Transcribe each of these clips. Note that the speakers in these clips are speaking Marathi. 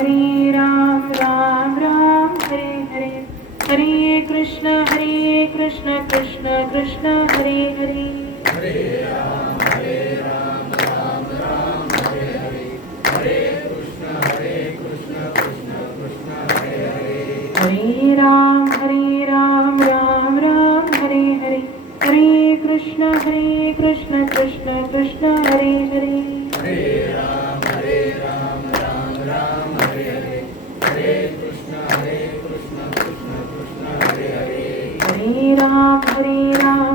हरे राम राम राम हरे हरे, हरे कृष्ण कृष्ण कृष्ण हरे हरे, हरे राम राम राम हरे हरे, हरे कृष्ण कृष्ण कृष्ण हरे हरे, हरे राम राम राम हरे हरे, हरे कृष्ण कृष्ण कृष्ण हरे हरे, हरे राम राम हरे हरे, हरे कृष्ण कृष्ण कृष्ण हरे हरे, हरे राम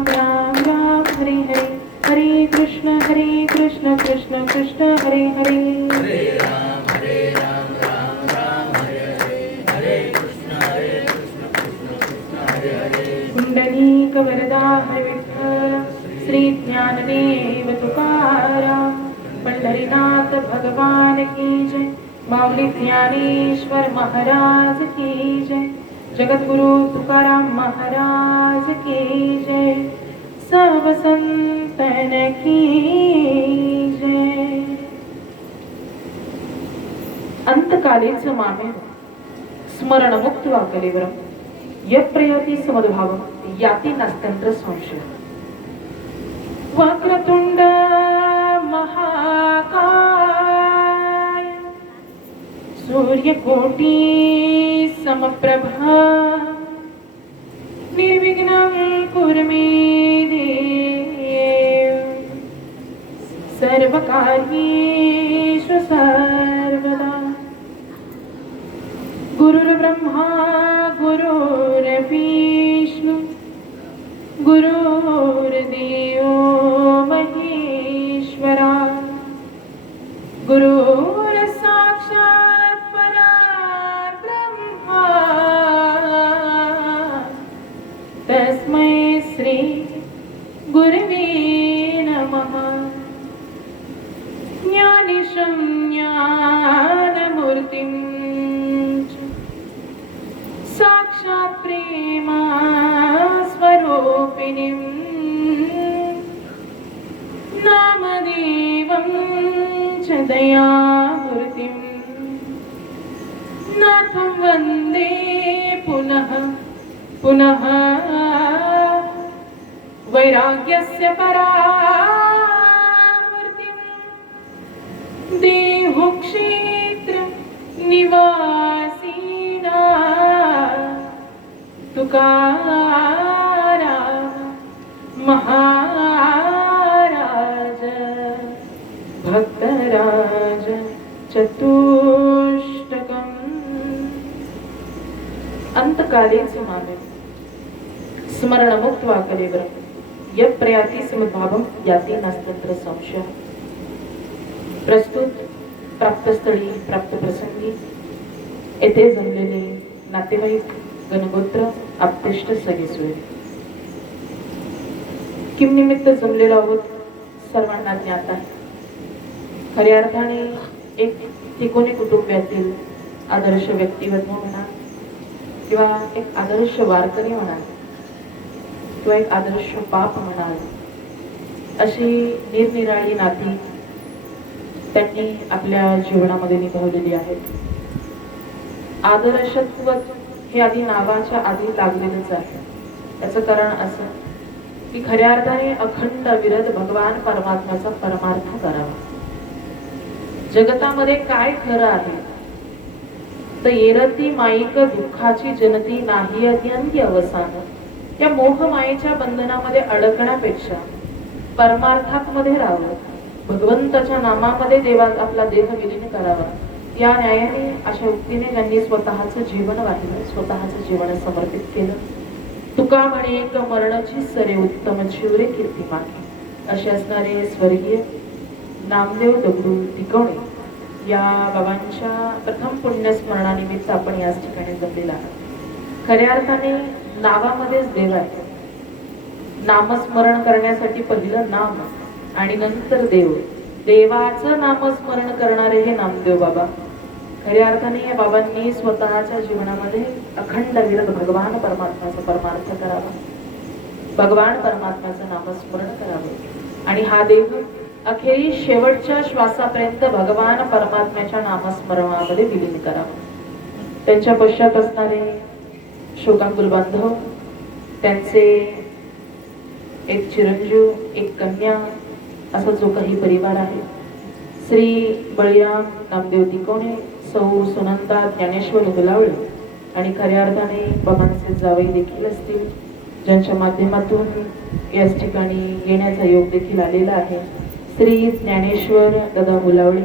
राम राम हरे हरे, हरे कृष्ण कृष्ण कृष्ण हरे हरे, हरे राम राम हरे हरे, हरे कृष्ण कृष्ण कृष्ण हरे हरे, पुंडलीक वरदा हरे विठ्ठल, श्री ज्ञानदेव तुकाराम, पंढरीनाथ भगवान की जय, माऊली ज्ञानेश्वर महाराज की जय, जगद्गुरु तुकाराम महाराज की जय, सर्व संतन की जय. अंतकालीच मामे स्मरणमुक्त वाकलेवरम यप्रयती समद्भावम याती नास्त्यंत्र संशय. वक्रतुंड महाकाय सूर्यकोटी समप्रभा निर्विघ्नं कुरु मे देव, सर्वकार्येषु सर्वदा. गुरुर्ब्रह्मा गुरुर्विष्णु गुरुर्देवो महेश्वरा, गुरुर्साक्षात् परब्रह्मा, तस्मै श्री गुरवे नमः. ज्ञानीशं ज्ञानमूर्तिं साक्षात् प्रेमा स्वरूपिणीं, नामदेवं च दयामूर्तिं नाथं वन्दे पुनः पुनः. वैराग्यस्य परामूर्तिं देहुक्षेत्र निवासिना तुकाराम महाराज, भक्तराज चतुष्टकम्. अंतकालीच मामे स्मरणमुक्त वाकलेवर यप्रयाती समद्भावम याती नास्त्यंत्र संशय. प्रस्तुत प्राप्तस्थळी प्राप्त प्रसंगी येथे जमलेले नातेवाईक गणगोत्र आप्तेष्ट सगेसुळे, किम निमित्त जमलेलो आहोत सर्वांना ज्ञात आहे. खऱ्या अर्थाने एक त्रिकोणी कुटुंबातील आदर्श व्यक्तिमत्व म्हणा, किंवा एक आदर्श वारकरी म्हणा, किंवा एक आदर्श बाप म्हणाल, अशी निरनिराळी नाती त्यांनी आपल्या जीवनामध्ये निभावलेली आहेत. आदर्शत्व हे आधी नावाच्या आधी लागलेलंच आहे. त्याचं कारण असं की खऱ्या अर्थाने अखंड विरत भगवान परमात्म्याचा परमार्थ करावा. जगतामध्ये काय खरं आहे तर येरती माईक दुःखाची जनती नाही अत्यंती अवसान. या मोहमायेच्या बंधनामध्ये अडकण्यापेक्षा परमार्थामध्ये राहावं, भगवंताच्या नामामध्ये देवा आपला देह विलीन करावा, या न्यायाने अशा उक्तीने ज्यांनी स्वतःचं जीवन वाहिलं, स्वतःचं जीवन समर्पित केलं. तुका म्हणे एक मरणाची सरे उत्तम शिवरे कीर्तिमान, असे असणारे स्वर्गीय नामदेव दगडू तिकवणे या बाबांच्या प्रथम पुण्यस्मरणानिमित्त आपण याच ठिकाणी जमलेला आहोत. खऱ्या अर्थाने नावामध्येच देव आहे. नामस्मरण करण्यासाठी पहिलं नाम आणि नंतर देव. देवाचं नामस्मरण करणारे हे नामदेव बाबा. खऱ्या अर्थाने या बाबांनी स्वतःच्या जीवनामध्ये अखंड विरत भगवान परमात्म्याचा परमार्थ करावा, भगवान परमात्म्याचं नामस्मरण करावं. आणि हा देव अखेरी शेवटच्या श्वासापर्यंत भगवान परमात्म्याच्या नामस्मरणामध्ये विलीन करावं. त्यांच्या पश्चात असणारे शोकाकुल बांधव, त्यांचे एक चिरंजीव, एक कन्या, असा जो काही परिवार आहे, श्री बळीराम नामदेव तिकोणे, सौ सुनंदा ज्ञानेश्वर गुलावळे आणि खऱ्या अर्थाने बाबांचे जावई देखील असतील, ज्यांच्या माध्यमातून याच ठिकाणी येण्याचा योग देखील आलेला आहे, श्री ज्ञानेश्वर दादा गुलावळे,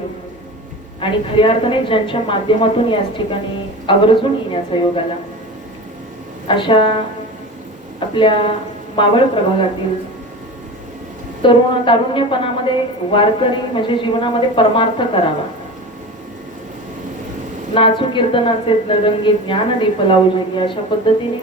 आणि खऱ्या अर्थाने ज्यांच्या माध्यमातून याच ठिकाणी आवर्जून येण्याचा योग आला, अशा आपल्या मावळ प्रभागातील तारुण्यपणामध्ये वारकरी म्हणजे जीवनामध्ये परमार्थ करावा. नाचू कीर्तनाचे रंगी ज्ञान दीप लावू जगी, अशा पद्धतीने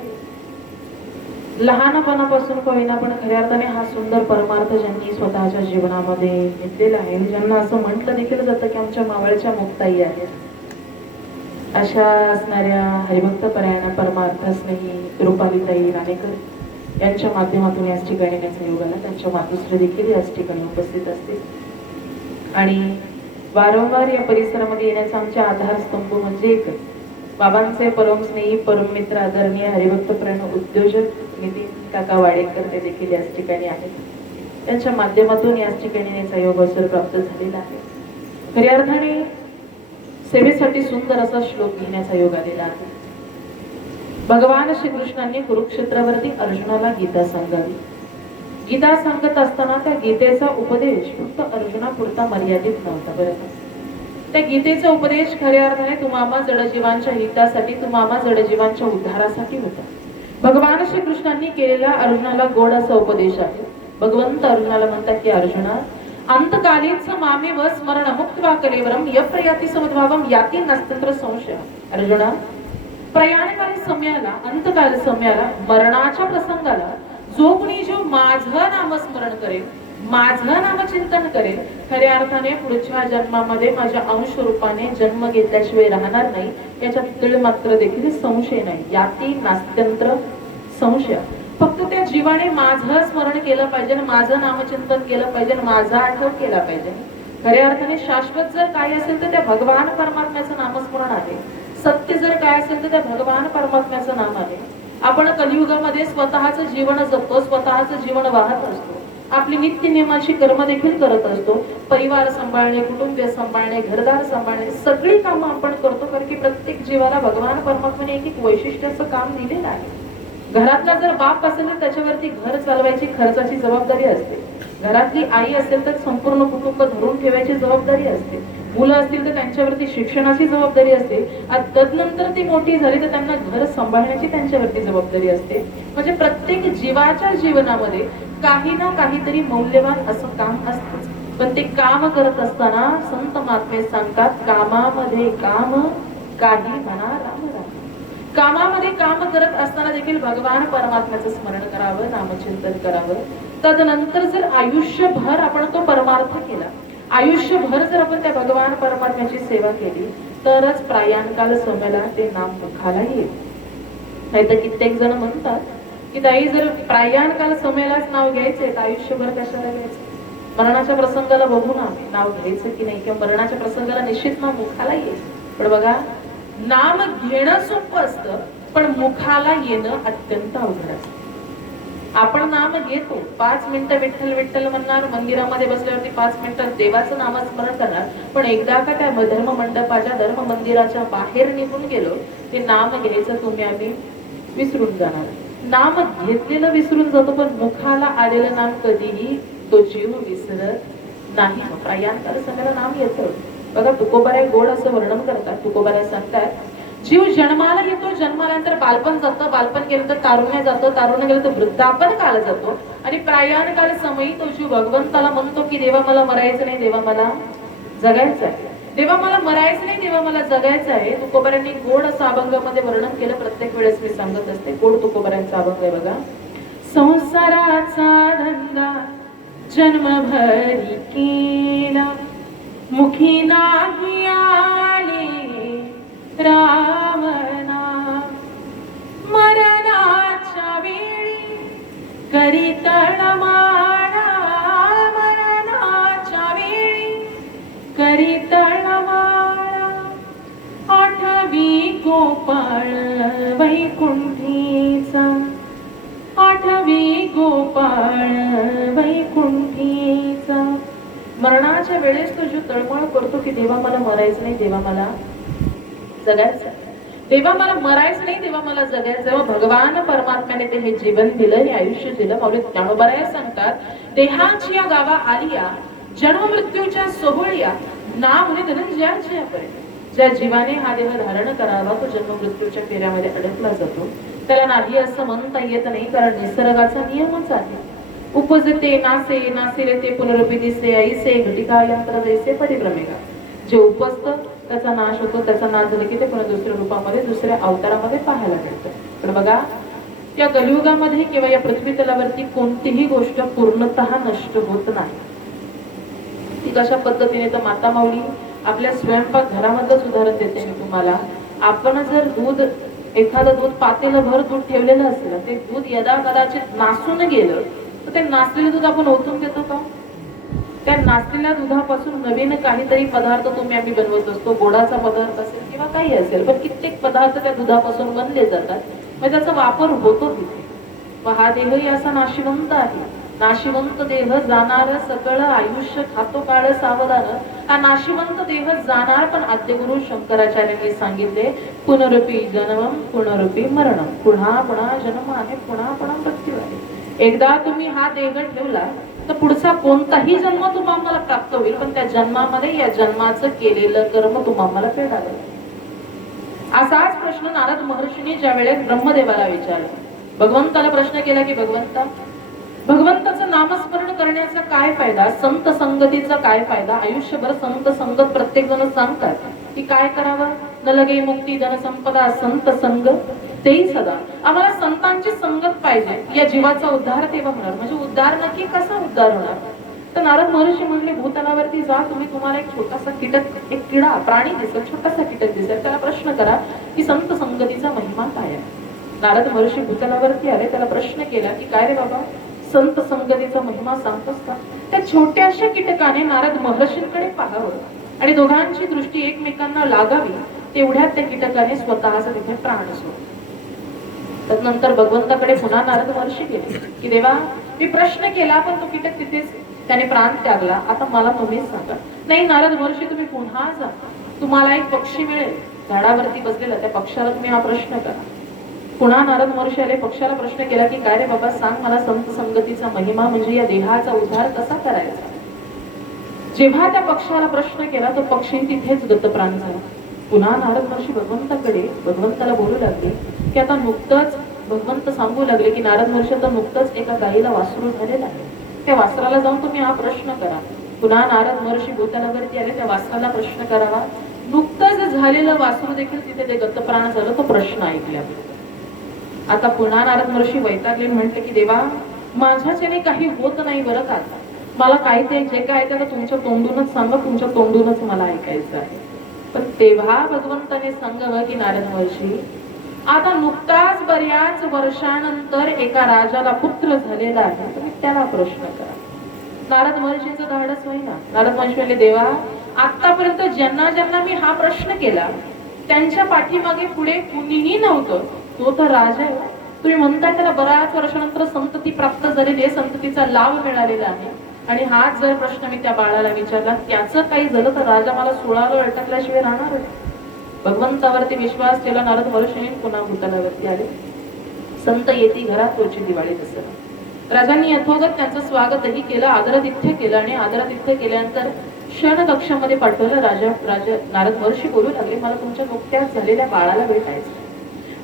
लहानपणापासून होईना पण खऱ्या अर्थाने हा सुंदर परमार्थ ज्यांनी स्वतःच्या जीवनामध्ये घेतलेला आहे, ज्यांना असं म्हटलं देखील जातं की आमच्या मावळच्या मुक्ताई आहेत, अशा असणाऱ्या हरिभक्त परायण परमार्थ स्नेही रुपालीताई राणेकर यांच्या माध्यमातून याच ठिकाणी येण्याचा योग आला. त्यांच्या मातुश्री देखील याच ठिकाणी उपस्थित असतील आणि वारंवार या परिसरामध्ये येण्याचा आमचे आधारस्तंभ म्हणजे एकच, बाबांचे परम स्नेही परम मित्र आदरणीय हरिभक्त परायण उद्योजक नितीन काका वाडेकर ते देखील याच ठिकाणी आहेत. त्यांच्या माध्यमातून याच ठिकाणी येण्याचा योग अवसर प्राप्त झालेला आहे. खऱ्या अर्थाने सेवेसाठी सुंदर असा श्लोक लिहिण्याचा योग आलेला आहे. भगवान श्रीकृष्णांनी कुरुक्षेत्रावरती अर्जुनाला गीता सांगावी. गीता सांगत असताना त्या गीतेचा उपदेश फक्त अर्जुनापुरता मर्यादित नव्हता. बरोबर, त्या गीतेचा उपदेश खऱ्या अर्थाने तुम्हामा जडजीवांच्या हितासाठी, तुम्हामा जडजीवांच्या उद्धारासाठी होता. भगवान श्रीकृष्णांनी केलेला अर्जुनाला गोड असा उपदेश आहे. भगवंत अर्जुनाला म्हणतात की अर्जुना, अंतकालीच मामेव स्मरण मुक्त्वा कलेवरम यप्रयाति समद्भावम याति नस्तंत्र संशय. अर्जुना, प्रयाणकाल समयाला, अंतकाल समयाला, मरणाच्या प्रसंगाला जो कुणी जो माझं नामस्मरण करेल, माझं नामचिंतन करेल, खऱ्या अर्थाने पुढच्या जन्मामध्ये माझ्या अंश रूपाने जन्म घेतल्याशिवाय राहणार नाही, याच्यात तिळ मात्र देखील संशय नाही. याती नास्त्यंत्र संशय. फक्त त्या जीवाने माझं स्मरण केलं पाहिजे, माझं नामचिंतन केलं पाहिजे, माझा आठव केला पाहिजे. खऱ्या अर्थाने शाश्वत जर काय असेल तर त्या भगवान परमात्म्याचं नामस्मरण आहे. सत्य जर काय असेल तर त्या भगवान परमात्म्याचं नाम आहे. आपण कलियुगामध्ये स्वतःचं जीवन जगतो, स्वतःचं जीवन वाहत असतो, आपली नित्य नियमाची कर्म देखील करत असतो, परिवार सांभाळणे, कुटुंबीय सांभाळणे, घरदार सांभाळणे, सगळी कामं आपण करतो, कारण की प्रत्येक जीवाला भगवान परमात्म्याने एक वैशिष्ट्याचं काम दिलेलं आहे. घरातला जर बाप असेल तर त्याच्यावरती घर चालवायची खर्चाची जबाबदारी असते. घरातली आई असेल तर संपूर्ण कुटुंब धरून ठेवायची जबाबदारी असते. मुलं असतील तर त्यांच्यावरती शिक्षणाची जबाबदारी असते. तदनंतर ती मोठी झाली तर त्यांना घर सांभाळण्याची त्यांच्यावरती जबाबदारी असते. म्हणजे प्रत्येक जीवाच्या जीवनामध्ये काही ना काहीतरी मौल्यवान असं काम असतंच. पण ते काम करत असताना संत महात्मे सांगतात, कामामध्ये काम काही म्हणा राम राम. कामामध्ये काम करत असताना देखील भगवान परमात्म्याचं स्मरण करावं, नामचिंतन करावं. तदनंतर जर आयुष्यभर आपण तो परमार्थ केला, आयुष्यभर जर आपण त्या भगवान परमात्म्याची सेवा केली, तरच प्रयाणकाल समयाला ते नाम मुखाला येईल. नाहीतर कित्येक जण म्हणतात की ताई, जर प्रयाणकाल समयालाच नाव घ्यायचंय तर आयुष्यभर कशाला घ्यायचं? मरणाच्या प्रसंगाला बघून आम्ही नाव घ्यायचं की नाही, किंवा मरणाच्या प्रसंगाला निश्चित नाव मुखाला येईल. पण बघा, नाम घेणं सोपं असतं, पण मुखाला येणं अत्यंत अवघड असतं. आपण नाम घेतो, 5 मिनिटं विठ्ठल विठ्ठल म्हणणार, मंदिरामध्ये बसल्यावरती 5 मिनिटं देवाचं नामस्मरण करणार, पण एकदा का त्या धर्म मंडपाच्या, धर्म मंदिराच्या बाहेर निघून गेलो, ते नाम घ्यायचं तुम्ही आम्ही विसरून जाणार. नाम घेतलेलं विसरून जातो, पण मुखाला आलेलं नाम कधीही तो जीव विसरत नाही. प्रयाणकाल समयाला नाम येतं. बघा, तुकोबाराय गोड असं वर्णन करतात. तुकोबाराय सांगतात, जीव जन्माला येतो, जन्मानंतर बालपण जातं, बालपण गेलं तर तारुण्य जातं, तारुण्य गेलं तर वृद्धापन काल जातो, आणि प्रयाणकाल समयी तो जीव भगवंताला म्हणतो की देवा मला मरायचं नाही, देवा मला जगायचं आहे, देवा मला मरायचं नाही, देवा मला जगायचं आहे. तुकोबारायांनी गोड असं अभंगामध्ये वर्णन केलं. प्रत्येक वेळेस मी सांगत असते, गोड तुकोबारायांचा अभंग आहे बघा. संसाराचा धंदा जन्मभरी केला, मुखी नाही आले राम नाम, मरणाच्या वेळी करी तळमाळा, मरणाच्या गोपाळ वैकुंठीचा, आठवी गोपाळ वैकुंठीचा. मरणाच्या वेळेस तो जो तळमळ करतो की देवा मला मरायचं नाही, देवा मला जगायचं, देवा मला मरायचं नाही, देवा मला जगायचं. भगवान परमात्म्याने ते हे जीवन दिलं, हे आयुष्य दिलं. माऊली ज्ञानोबाराय सांगतात, देहाची या गावा आलिया, जन्म मृत्यूच्या सोहळ्या, ना म्हणे धनंजयाच्या पर्यंत. ज्या जीवाने हा देह धारण करावा तो जन्म मृत्यूच्या फेऱ्यामध्ये अडकला जातो. त्याला नाही असं म्हणता येत नाही, कारण निसर्गाचा नियमच आहे. उपजते नासे, नासे रे ते पुनरपी दिसे, ऐसे घटिका यंत्र जैसे परिभ्रमेगा. जे उपजतं त्याचा नाश होतो, त्याचा नाश झाला की ते पुन्हा दुसऱ्या रूपामध्ये, दुसऱ्या अवतारामध्ये पाहायला मिळतं. पण बघा, या कलियुगामध्ये किंवा या पृथ्वी तलावरती कोणतीही गोष्ट पूर्णतः नष्ट होत नाही. ती कशा पद्धतीने, तर माता माऊली आपल्या स्वयंपाक घरामधलंच उदाहरण देते मी तुम्हाला. आपण जर दूध, एखादं दूध पातेलं भर दूध ठेवलेलं असेल, ते दूध यदा कदाचित नासून गेलं तर ते नासलेलं दूध आपण ओतून देतो का? त्या नासलेल्या दुधापासून नवीन काहीतरी पदार्थ आम्ही बनवत असतो. गोडाचा पदार्थ असेल किंवा काही असेल, पण कित्येक पदार्थ त्या दुधापासून बनले जातात, म्हणजे त्याचा वापर होतो तिथे. व हा देहही असा नाशिवंत आहे. नाशिवंत देह जाणार सकळ आयुष्य, खातो काळ सावधान. हा नाशिवंत देह जाणार, पण आद्यगुरु शंकराचार्यांनी सांगितले, पुनरपी जन्मम पुनरपी मरणम. पुन्हा पुन्हा जन्म आहे, पुन्हा पुन्हा मृत्यू आहे. एकदा तुम्ही हा देह ठेवला तर पुढचा कोणताही जन्म तुम्हाला प्राप्त होईल, पण त्या जन्मामध्ये या जन्माचं केलेलं कर्म तुम्हाला फेडावं लागेल. असाच प्रश्न नारद महर्षींनी ज्या वेळेस ब्रह्मदेवाला विचारला, भगवंताला प्रश्न केला की भगवंता, भगवंताचं नामस्मरण करण्याचा काय फायदा, संत संगतीचा काय फायदा? आयुष्यभर संत संगत प्रत्येक जण सांगतात की काय करावं, न लगे मुक्ती धन संपदा संत संग तेही सदा. आम्हाला संतांची संगत पाहिजे, या जीवाचा उद्धार तेव्हा होणार. म्हणजे उद्धार नक्की कसा उद्धार होणार? तर नारद महर्षी म्हणले, भूतलावरती जा तुम्ही, तुम्हाला एक छोटासा कीटक, एक किडा प्राणी दिसेल, छोटासा कीटक दिसेल, त्याला प्रश्न करा की संत संगतीचा महिमा काय आहे. नारद महर्षी भूतलावरती आले, त्याला प्रश्न केला की काय रे बाबा, संत संगतीचा महिमा सांगतोस का? त्या छोट्याशा कीटकाने नारद महर्षींकडे पाहावं आणि दोघांची दृष्टी एकमेकांना लागावी, तेवढ्यात त्या कीटकाने स्वतःचा तिथे प्राण सोडला. त्यानंतर भगवंताकडे पुन्हा नारद महर्षी गेले की देवा, मी प्रश्न केला पण तो कीटक तिथेच, त्याने प्राण त्यागला, आता मला तुम्हीच सांगा. नाही नारद महर्षी, तुम्ही पुन्हा जा, तुम्हाला एक पक्षी मिळेल झाडावरती बसलेला, त्या पक्षाला तुम्ही हा प्रश्न करा. पुन्हा नारद महर्षी आले, पक्षाला प्रश्न केला की काय रे बाबा, सांग मला संत संगतीचा महिमा, म्हणजे या देहाचा उद्धार कसा करायचा? जेव्हा त्या पक्षाला प्रश्न केला तो पक्षी तिथेच गतप्राण झाला. पुन्हा नारद महर्षी भगवंताला बोलू लागले की आता नुकतंच, भगवंत सांगू लागले की नारद महर्षी, आता नुकतंच एका गायीला वासरू झालेला आहे, त्या वासराला जाऊन तुम्ही हा प्रश्न करा. पुन्हा नारद महर्षी भूतलावरती आले, त्या वासराला प्रश्न करावा. नुकतंच झालेलं वासरू देखील तिथे ते गतप्राण झालं, तो प्रश्न ऐकला. आता पुन्हा नारद महर्षी वैतागले, म्हटले की देवा, माझ्याच्याने काही होत नाही बरं का, मला काय ते जे काय त्याला तुमच्या तोंडूनच सांगा, तुमच्या तोंडूनच मला ऐकायचं आहे. पण तेव्हा भगवंताने सांगावं की नारद महर्षी, आता नुकताच बऱ्याच वर्षानंतर एका राजाला पुत्र झालेला आहे, तुम्ही त्याला प्रश्न करा. नारद महर्षीचं धाडस होईना. नारद महर्षी म्हणले, देवा, आतापर्यंत ज्यांना ज्यांना मी हा प्रश्न केला त्यांच्या पाठीमागे पुढे कुणीही नव्हतं, तो तर राजा आहे. तुम्ही म्हणताय त्याला बऱ्याच वर्षानंतर संतती प्राप्त झालेली आहे, संततीचा लाभ मिळालेला आहे, आणि हाच जर प्रश्न मी त्या बाळाला विचारला, त्याचं काही झालं तर राजा मला सुळाला अटकल्याशिवाय राहणार आहे. भगवंतावरती विश्वास केला नारद महर्षींनी पुन्हा भूतलावरती आले. संत येती घरात तोची दिवाळी दसरा. राजांनी यथोगत त्यांचं स्वागतही केलं, आदरातिथ्य केलं, आणि आदरातिथ्य केल्यानंतर क्षण कक्षामध्ये पाठवलं. राजा नारद महर्षी बोलू लागले, मला तुमच्या नुकत्याच झालेल्या बाळाला भेटायचं.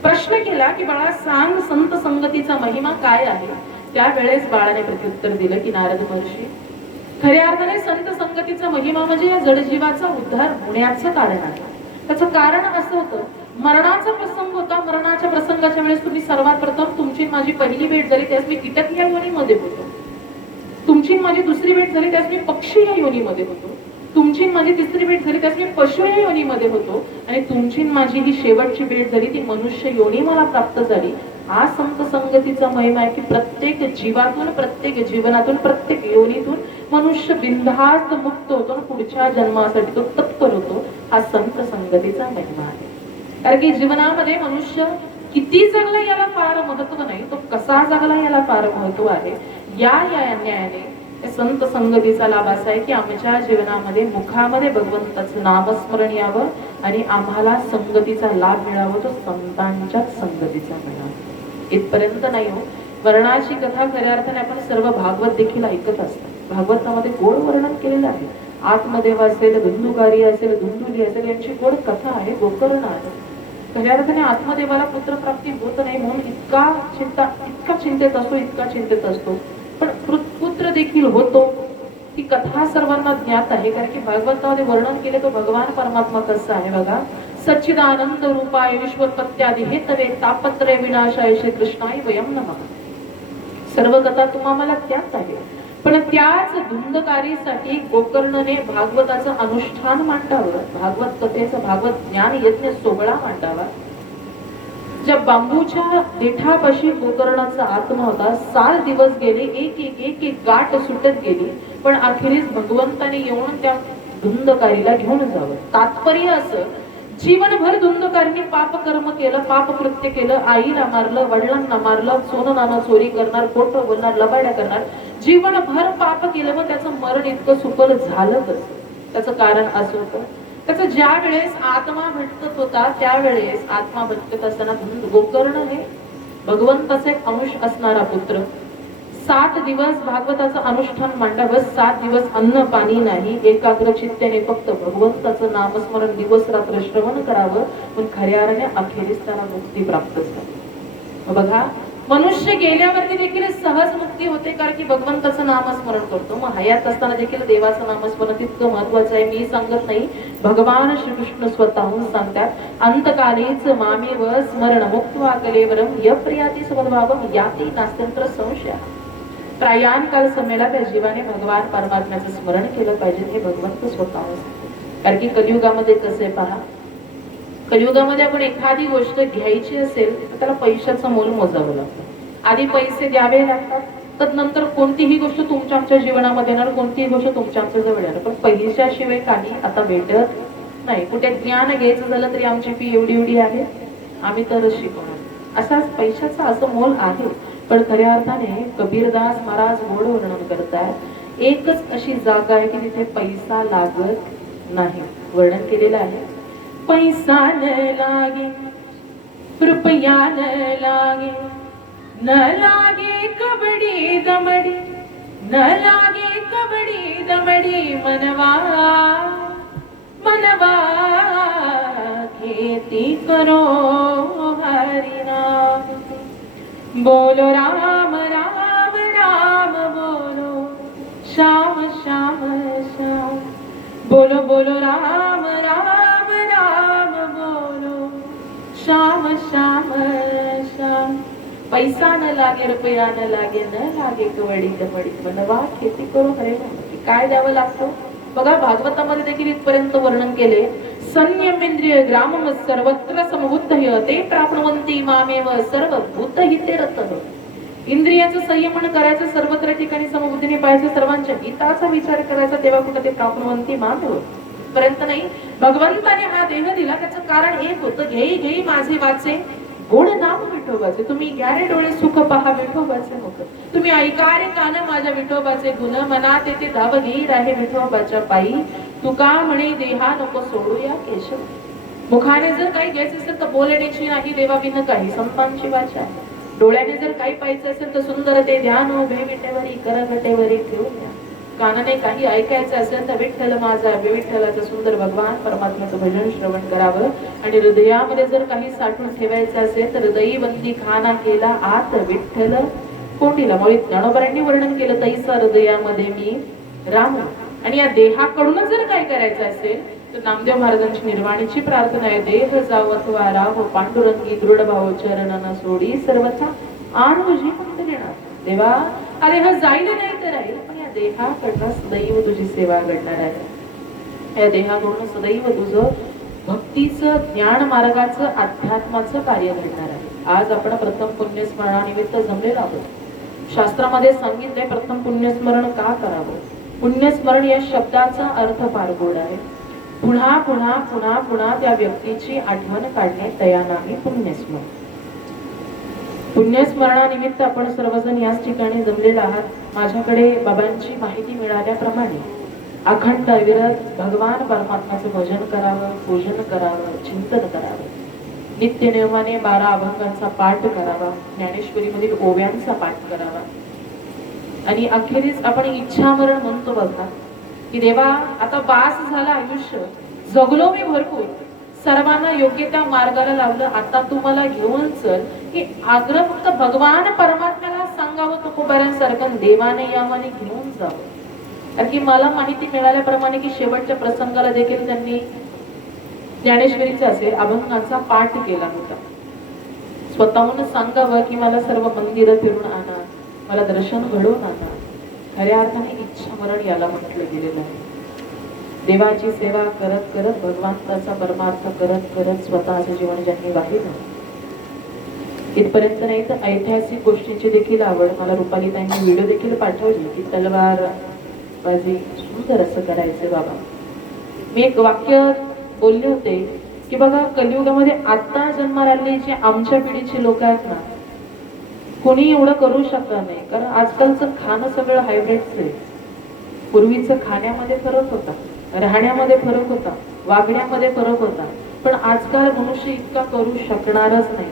प्रश्न केला की बाळा, सांग संत संगतीचा महिमा काय आहे? त्यावेळेस बाळाने प्रत्युत्तर दिलं की नारद महर्षी, खऱ्या अर्थाने संत संगतीचा महिमा म्हणजे या जडजीवाचा उद्धार होण्याचं कारण आहे. त्याचं कारण असं होतं, मरणाचा प्रसंग होता. मरणाच्या प्रसंगाच्या वेळेस तुम्ही सर्वात प्रथम, तुमची माझी पहिली भेट झाली त्यास मी कीटक या योनीमध्ये होतो, तुमची माझी दुसरी भेट झाली त्यास मी पक्षी या योनीमध्ये होतो, तुमची माझी तिसरी भेट झाली त्यास मी पशु या योनीमध्ये होतो, आणि तुमची माझी ही शेवटची भेट झाली ती मनुष्य योनी मला प्राप्त झाली. हा संत संगतीचा महिमा आहे की प्रत्येक जीवातून, प्रत्येक जीवनातून, प्रत्येक योनीतून मनुष्य बिनधास्त मुक्त होतो, पुढच्या जन्मासाठी तो तत्पर होतो. हा संत संगतीचा महिमा आहे. कारण की जीवनामध्ये मनुष्य किती जगला याला फार महत्व नाही, तो कसा जगला याला फार महत्व आहे. या न्यायाने संत संगतीचा लाभ असा आहे की आमच्या जीवनामध्ये मुखामध्ये भगवंताचं नामस्मरण यावं आणि आम्हाला संगतीचा लाभ मिळावा, तो संतांच्याच संगतीचा मिळावा. इथपर्यंत नाही हो, वर्णाची कथा खऱ्या अर्थाने आपण सर्व भागवत देखील ऐकत असतो. भागवतामध्ये गोड वर्णन केलेलं आहे. आत्मदेव असेल, धुंदुकारी असेल, धुंदुली असेल, यांची गोड कथा आहे, गोकर्ण आहे. खऱ्या अर्थाने आत्मदेवाला पुत्रप्राप्ती होत नाही म्हणून इतका चिंतेत असतो, पण पुत्र देखील होतो. ही कथा सर्वांना ज्ञात आहे, कारण की भागवतामध्ये वर्णन केले तो भगवान परमात्मा कसं आहे बघा. सच्चिदानंद रूपाय विश्वोत्पत्त्यादि हेतवे तापत्रय विनाशाय श्री कृष्णाय वयम नमः. सर्व कथा तुम्हाला त्याच आहे, पण त्याच धुंदकारीसाठी गोकर्णने भागवताचं अनुष्ठान मांडावं, भागवत कथेचं भागवत ज्ञान यज्ञ सोहळा मांडावा. ज्या बांबूच्या देठापाशी गोकर्णाचा आत्मा होता, 7 दिवस गेले, एक गाठ सुटत गेली, पण अखेरीस भगवंताने येऊन त्या धुंदकारीला घेऊन जावं. तात्पर्य असं, जीवनभर धुंदकारीने पाप कर्म केलं, पाप कृत्य केलं, आईला मारलं, वडिलांना मारलं, सोनं नाणं चोरी करणार, खोटं बोलणार, लबाड्या करणार, जीवनभर पाप केलं, मग त्याचं मरण इतकं सुपर झालं कसं? त्याचं कारण असं होतं, त्याचं ज्या वेळेस आत्मा भटकत होता त्यावेळेस आत्मा भटकत असताना गोकर्ण हे भगवंताचा एक अंश असणारा पुत्र 7 दिवस भागवताचं अनुष्ठान मांडावं, 7 दिवस अन्न पाणी नाही, एकाग्र चित्ताने फक्त भगवंताचं नामस्मरण दिवस रात्र श्रवण करावं, पण खऱ्या अर्थाने अखेरीस त्याला मुक्ती प्राप्त झाली. बघा, मनुष्य गेल्यावरती देखील सहज मुक्ती होते, कारण की भगवंताचं नामस्मरण करतो. मग हयात असताना देखील देवाचं नामस्मरण तितकं महत्वाचं आहे. मी सांगत नाही, भगवान श्रीकृष्ण स्वतःहून सांगतात, अंतकालीच मामेव स्मरण मुक्त्वा कलेवरम यप्रियाती समद्भावम याती नास्त्यंत्र संशय. प्रयाण काल समेला त्या जीवाने भगवान परमात्म्याचं स्मरण केलं पाहिजे, हे भगवंत स्वतःहून सांगतात. कारण की कलियुगामध्ये कसे पहा, कलियुगामध्ये आपण एखादी गोष्ट घ्यायची असेल तर त्याला पैशाचं मोल मोजावं लागतं. आधी पैसे द्यावे लागतात, तर नंतर कोणतीही गोष्ट तुमच्या आमच्या जीवनामध्ये येणार, कोणतीही गोष्ट तुमच्या आमच्या जवळ येणार. पण पैशाशिवाय काही आता भेटत नाही. कुठे ज्ञान घ्यायचं झालं तरी आमची फी एवढी आहे, आम्ही तर शिकवणार. असाच पैशाचा असं मोल आहे. पण खऱ्या अर्थाने कबीरदास महाराज गोड वर्णन करतात, एकच अशी जागा आहे की तिथे पैसा लागत नाही. वर्णन केलेलं आहे, पैसा न लागे, रुपया न लागे, न लागे कबड्डी दमडी, न लागे कबड्डी दमडी, मनवा मनवा खेती करो हरि नाम, बोलो राम राम राम, बोलो श्याम श्याम श्याम, बोलो बोलो राम राम राम, बोलो श्याम श्याम श्याम. पैसा न लागे, रुपया न लागे, न लागे कवडी कबडी, मनवा खेती करू हरे नाम. काय द्यावं लागतं बघा, भागवतामध्ये देखील इथपर्यंत वर्णन केले, संयमेंद्रिय ग्रामम सर्वत्र समबुद्धय ते प्राप्नुवन्ति मामेव सर्वभूत हिते रतः. इंद्रियाचं संयमन करायचं, सर्वत्र ठिकाणी समबुद्धीने पाहायचं, सर्वांच्या हिताचा विचार करायचा, तेव्हा कुठं ते प्राप्नुवन्ति मामेव पर्यंत नाही. भगवंताने हा देह दिला त्याचं कारण एक होतं, घेई घेई माझे वाचे गोड नाम विठोबाचे. तुम्ही घ्या रे डोळे सुख पहा विठोबाचे मुख, तुम्ही ऐका रे कान माझ्या विठोबाचे गुण, मनात येते धाव घेई राहे विठोबाच्या पायी, तुका म्हणे देहा नको सोडूया केशव. मुखाने जर काही घ्यायचं असेल तर बोलण्याची नाही देवाविन काही, संतांची वाचा आहे. डोळ्याने जर काही पाहायचं असेल तर सुंदर ते ध्यान उभे विटेवरी करगटेवरी ठेवून द्या. कानाने काही ऐकायचं असेल तर विठ्ठल माझा विठ्ठलाचं सुंदर भगवान परमात्म्याचं भजन श्रवण करावं. आणि हृदयामध्ये जर काही साठवून ठेवायचं असेल तर हृदयी बंदी खाना केला आत विठ्ठल कोटीला. मुळे ज्ञानोबांनी वर्णन केलं, तैसा हृदयामध्ये मी राम. आणि या देहाकडूनच जर काय करायचं असेल तर नामदेव महाराजांची निर्वाणीची प्रार्थना आहे, देह जावत्वा राव पांडुरंगी दृढ भाव चरणना सोडी सर्वथा आणुजी फक्त घेणार. देवा हा देह जाईल नाही तर राहील, पण या देहाकडनं सदैव तुझी सेवा घडणार आहे. या देहाकडून सदैव तुझं भक्तीचं, ज्ञान मार्गाचं, अध्यात्माचं कार्य घडणार आहे. आज आपण प्रथम पुण्यस्मरणानिमित्त जमलेलो आहोत. शास्त्रामध्ये सांगितलंय प्रथम पुण्यस्मरण का करावं. पुण्यस्मरण या शब्दाचा अर्थ फार गोड आहे. पुन्हा पुन्हा पुन्हा पुन्हा त्या व्यक्तीची आठवण काढणे तयानामी पुण्यस्मरण. पुण्यस्मरणानिमित्त आपण सर्वजण याच ठिकाणी जमलेला आहात. माझ्याकडे बाबांची माहिती मिळाल्याप्रमाणे अखंड अविरत भगवान परमात्म्याचं भजन करावं, पूजन करावं, चिंतन करावं. नित्य नियमाने 12 अभंगांचा पाठ करावा, ज्ञानेश्वरीमधील ओव्यांचा पाठ करावा. आणि अखेरीस आपण इच्छामरण म्हणतो बघा की देवा आता बास झालं, आयुष्य जगलो मी भरपूर, सर्वांना योग्य त्या मार्गाला लावलं, आता तू मला घेऊन चल. हे आग्रह फक्त भगवान परमात्म्याला सांगावं तुकोबाऱ्यांसारखं देवाने यामाने घेऊन जावं. कारण की मला माहिती मिळाल्याप्रमाणे की शेवटच्या प्रसंगाला देखील त्यांनी ज्ञानेश्वरीचा असेल अभंगाचा पाठ केला होता. स्वतःहून सांगावं की मला सर्व मंदिरं फिरून आणा, मला दर्शन घडवून आणा. खऱ्या अर्थाने इच्छामरण याला म्हटलं गेलेलं आहे. देवाची सेवा करत करत, भगवंताचा परमार्थ करत करत स्वतःचं जीवन ज्यांनी वाहिलं. इथपर्यंत नाही तर ऐतिहासिक गोष्टींची देखील आवड. मला रुपालीताईंनी व्हिडिओ देखील पाठवली की तलवार बाजी सुंदर असं करायचं बाबा. मी एक वाक्य बोलले होते की बघा कलियुगामध्ये आता जन्माला आलेली जी आमच्या पिढीची लोक आहेत ना, कोणी एवढं करू शकत नाही. कारण आजकालचं खाणं सगळं हायब्रिडच आहे. पूर्वीचं खाण्यामध्ये फरक होता, राहण्यामध्ये फरक होता, वागण्यामध्ये फरक होता. पण आजकाल मनुष्य इतका करू शकणारच नाही,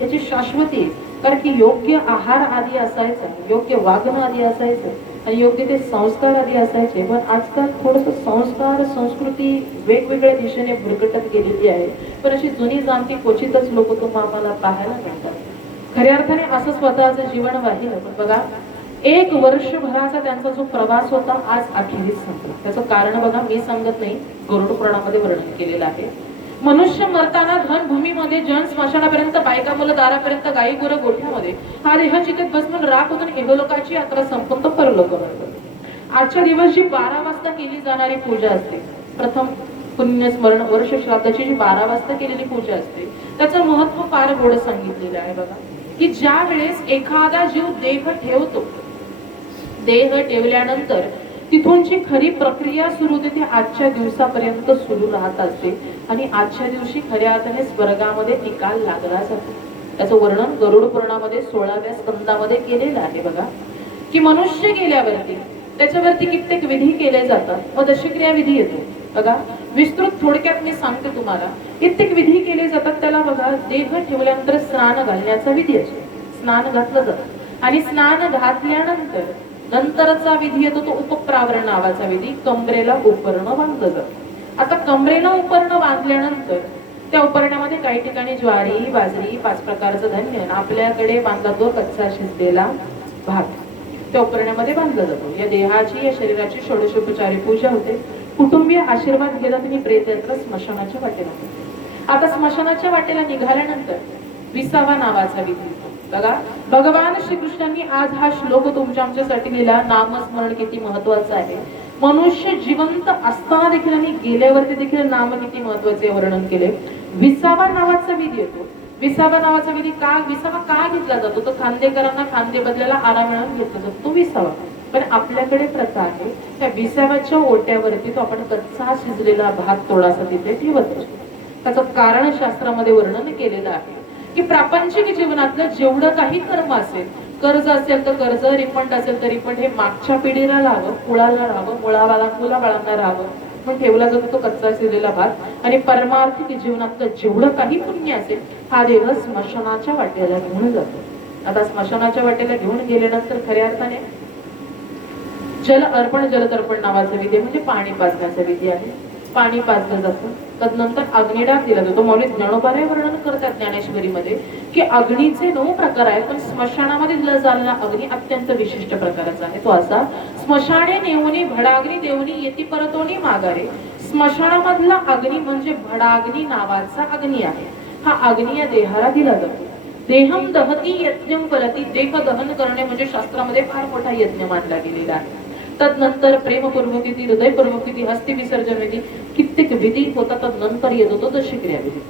याची शाश्वती आहे. कारण की योग्य आहार आधी असायचा, योग्य वागणं आधी असायचं आणि योग्य ते संस्कार आधी असायचे. पण आजकाल थोडस संस्कार संस्कृती वेगवेगळ्या दिशेने भरकटत गेलेली आहे. पण अशी जुनी जाणती क्वचितच लोक तुम्हाला पाहायला मिळतात. खऱ्या अर्थाने असं स्वतःचं जीवन वाहिलं. पण बघा 1 वर्षभराचा त्यांचा जो प्रवास होता आज अखेरीस संपला. त्याचं कारण बघा मी सांगत नाही, गरुड पुराणामध्ये वर्णन केलेलं आहे. मनुष्य मरताना धन भूमीमध्ये, जन स्मशानापर्यंत, बायका मुलं दारापर्यंत, गाई गुरं गोठ्यामध्ये, हा देह चितेत बसवून राख होतून इहलोकाची यात्रा संपून तो परलोक करतो. आजच्या दिवस जी 12 वाजता केली जाणारी पूजा असते, प्रथम पुण्यस्मरण वर्ष श्राद्धाची जी 12 वाजता केलेली पूजा असते, त्याचं महत्व फार गोड सांगितलेलं आहे बघा. की ज्या वेळेस एखादा जीव देह ठेवतो, देह ठेवल्यानंतर तिथून जी खरी प्रक्रिया सुरू होते ती आजच्या दिवसापर्यंत सुरू राहत असते. आणि आजच्या दिवशी खऱ्या अर्थाने स्वर्गामध्ये निकाल लागला जातो. त्याचं वर्णन गरुड पुराणामध्ये 16व्या स्कंदामध्ये केलेलं आहे बघा. की मनुष्य गेल्यावरती त्याच्यावरती कित्येक विधी केले जातात व दशक्रिया विधी येतो बघा. विस्तृत थोडक्यात मी सांगते तुम्हाला. कित्येक विधी केले जातात. त्याला बघा देह ठेवल्यानंतर स्नान घालण्याचा विधी असतो. स्नान घातलं जातं आणि स्नान घातल्यानंतर नंतरचा विधी येतो तो उपप्रावरण नावाचा विधी. कमरेला उपरणं बांधलं जातं. आता कमरेला उपरणं बांधल्यानंतर त्या उपरण्यामध्ये काही ठिकाणी ज्वारी, बाजरी, 5 प्रकारचं धान्य, आपल्याकडे बांधला तो कच्चा शिजलेला भात त्या उपरण्यामध्ये बांधला जातो. या देहाची, या शरीराची षोडशोपचारी पूजा होते. कुटुंबीय आशीर्वाद घेतात आणि प्रेतयात्रा स्मशानाच्या वाटेला. आता स्मशानाच्या वाटेला निघाल्यानंतर 20वा नावाचा विधी बघा. भगवान श्रीकृष्णांनी आज हा श्लोक तुमच्या आमच्यासाठी लिहिला. नामस्मरण किती महत्वाचं आहे. मनुष्य जिवंत असताना देखील आणि गेल्यावरती देखील नाम किती महत्वाचे वर्णन केले. 20वा नावाचा विधी येतो. 20वा नावाचा विधी का 20वा का घेतला जातो? तो खांदेकरांना खांदे बदलायला आराम मिळून घेतला जातो तो 20वा. पण आपल्याकडे प्रथा आहे त्या 20व्याच्या ओट्यावरती तो आपण कच्चा शिजलेला भात थोडासा तिथे ठेवत असतो. त्याचं कारण शास्त्रामध्ये वर्णन केलेलं आहे की प्रापंचिक जीवनातलं जेवढं काही कर्म असेल, कर्ज असेल तर कर्ज, रिफंड असेल तर रिफंड, हे मागच्या पिढीला राहावं, कुळाला राहावं, मुलाबाळांना राहावं पण ठेवला जातो तो कच्चा शिजलेला भात. आणि परमार्थिक जीवनातलं जेवढं काही पुण्य असेल हा देह स्मशानाच्या वाटेला घेऊन जातो. आता स्मशानाच्या वाटेला घेऊन गेल्यानंतर खऱ्या अर्थाने जल अर्पण, जलतर्पण नावाचा विधी म्हणजे पाणी पाजण्याचा विधी आहे. पाणी पाजलं जातं. तदनंतर अग्निडाग दिला जातो. मौली ज्ञानोबाराय वर्णन करतात ज्ञानेश्वरीमध्ये की अग्नीचे 9 प्रकार आहेत पण स्मशानामध्ये दिला जाणारा अग्नी अत्यंत विशिष्ट प्रकारचा आहे. तो असा: स्मशाने नेऊनी भडाग्नी देवनी येती परतोनी माघारे. स्मशानामधला अग्नी म्हणजे भडाग्नी नावाचा अग्नी आहे. हा अग्नी या देहाला दिला जातो. देहम दहती यज्ञम फलती. देह दहन करणे म्हणजे शास्त्रामध्ये फार मोठा यज्ञ मानला गेलेला आहे. तदनंतर प्रेमपूर्वक विधी, हृदयपूर्वक विधी, हस्ती विसर्जन विधी, कित्येक विधी होता. तदनंतर येत होतो दशक्रिया विधी.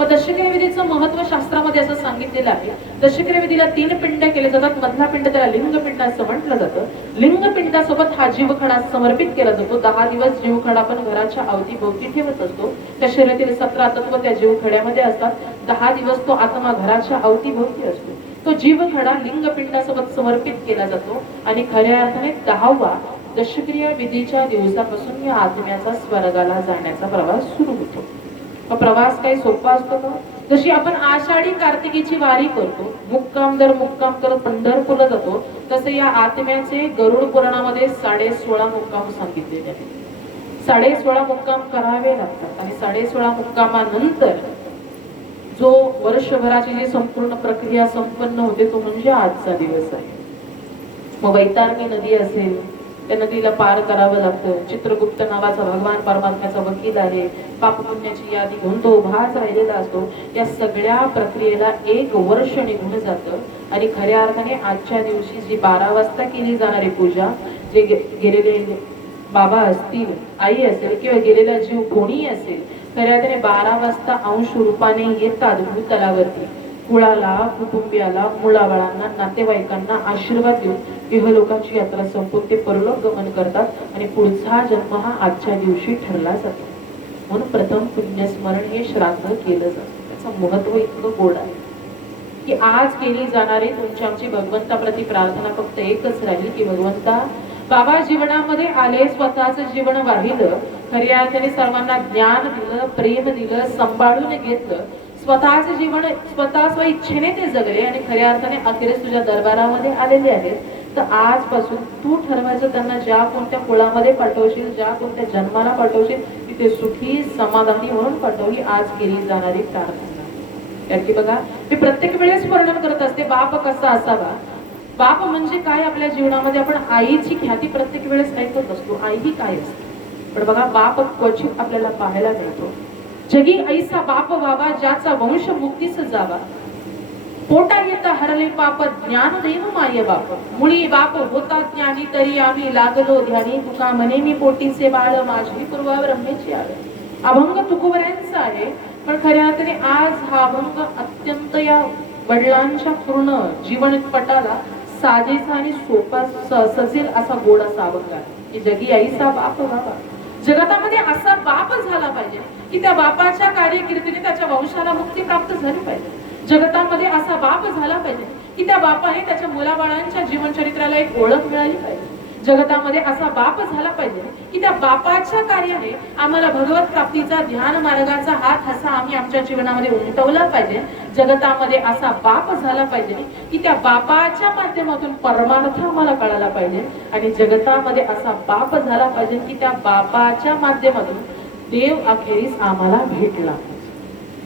मग दशक्रिया विधीचं महत्व शास्त्रामध्ये असं सांगितलेलं आहे. दशक्रिया विधीला 3 पिंड केले जातात. मधला पिंड त्याला लिंगपिंड असं म्हटलं जातं. लिंगपिंडासोबत हा जीवखडा समर्पित केला जातो. 10 दिवस जीवखडा आपण घराच्या अवतीभोवती ठेवत असतो. त्या शरीरातील 17 तत्व त्या जीवखड्यामध्ये असतात. 10 दिवस तो आत्मा घराच्या अवतीभोवती असतो. तो जीवखडा लिंगपिंडासोबत समर्पित केला जातो आणि खऱ्या अर्थाने 10वा दशक्रिया विधीच्या दिवसापासून या आत्म्याचा स्वर्गाला जाण्याचा प्रवास सुरू होतो. मग प्रवास काही सोपा असतो का? जशी आपण आषाढी कार्तिकीची वारी करतो, मुक्काम दर मुक्काम करत पंढरपूरला जातो, तसे या आत्म्याचे गरुड पुराणामध्ये 16.5 मुक्काम सांगितलेले आहेत. 16.5 मुक्काम करावे लागतात आणि 16.5 मुक्कामानंतर जो वर्षभराची जी संपूर्ण प्रक्रिया संपन्न होते तो म्हणजे आजचा दिवस आहे. मग वैतरणी नदी असेल, त्या नदीला पार करावं लागतं. चित्रगुप्त नावाचा भगवान परमात्म्याचा वकील आहे. पाप पुण्याची यादी घेऊन तो उभाच राहिलेला असतो. या सगळ्या प्रक्रियेला 1 वर्ष निघून जातं आणि खऱ्या अर्थाने आजच्या दिवशी जी 12 वाजता केली जाणारी पूजा, जे गेलेले बाबा असतील, आई असेल किंवा गेलेला जीव कोणी असेल, खऱ्या अर्थाने 12 वाजता अंश रूपाने येतात भूतलावरती. कुळाला, कुटुंबियाला, मुलाबाळांना, नातेवाईकांना आशीर्वाद देऊन इहलोकाची यात्रा संपून ते परलोक गमन करतात आणि पुढचा जन्म हा आजच्या दिवशी ठरला जातो. म्हणून प्रथम पुण्यस्मरण हे श्राद्ध केलं जातं. त्याचं महत्व इतकं गोड आहे की आज केली जाणारी तुमची आमची भगवंताप्रती प्रार्थना फक्त एकच राहील की भगवंता, बाबा जीवनामध्ये आले, स्वतःचं जीवन वाहिलं, खऱ्या अर्थाने सर्वांना ज्ञान दिलं, प्रेम दिलं, सांभाळून घेतलं, स्वतःचं जीवन स्वतः स्व इच्छेने ते जगले आणि खऱ्या अर्थाने अखेरीस तुझ्या दरबारामध्ये आलेले आहेत. तर आजपासून तू ठरवायचं त्यांना ज्या कोणत्या कुळामध्ये पाठवशील, ज्या कोणत्या जन्माला पाठवशील, तिथे सुखी समाधानी म्हणून पाठव. ही आज केली जाणारी प्रार्थना. कारण की बघा, मी प्रत्येक वेळेस वर्णन करत असते बाप कसा असावा. बाप म्हणजे काय? आपल्या जीवनामध्ये आपण आईची ख्याती प्रत्येक वेळेस ऐकत असतो. आई ही काय असते? पण बघा, बाप क्वचित आपल्याला पाहायला मिळतो. जगी ऐसा बाप व्हावा, ज्याचा वंश मुक्तीस जावा. पोटा येता हरले पाप, ज्ञान देव माय बाप. मुळी बाप होता ज्ञानी, तरी आम्ही लागलो ध्यानी. तुका म्हणे मी पोटीचे बाळ, माझी पूर्वा ब्रह्मेची आळ. अभंग तुकोबऱ्यांचा आहे, पण खऱ्या अर्थाने आज हा अभंग अत्यंत या वडिलांच्या पूर्ण जीवनपटाला साजेसा आणि सोपा सजेल असा गोड असा अभंग आहे की जगी आईचा बाप व्हावा. जगतामध्ये असा बाप झाला पाहिजे की त्या बापाच्या कार्यकिर्दीने त्याच्या वंशाला मुक्ती प्राप्त झाली पाहिजे. जगतामध्ये असा बाप झाला पाहिजे की त्या बापाने त्याच्या मुलाबाळांच्या जीवनचरित्राला एक ओळख मिळाली पाहिजे. जगतामध्ये असा बाप झाला पाहिजे की त्या बापाच्या कार्याने आम्हाला भगवत प्राप्तीचा ध्यान मार्गाचा हात असा आम्ही आमच्या जीवनामध्ये उमटवला पाहिजे. जगतामध्ये असा बाप झाला पाहिजे की त्या बापाच्या माध्यमातून परमार्थ आम्हाला कळाला पाहिजे. आणि जगतामध्ये असा बाप झाला पाहिजे की त्या बापाच्या माध्यमातून देव अखेरीस आम्हाला भेटला.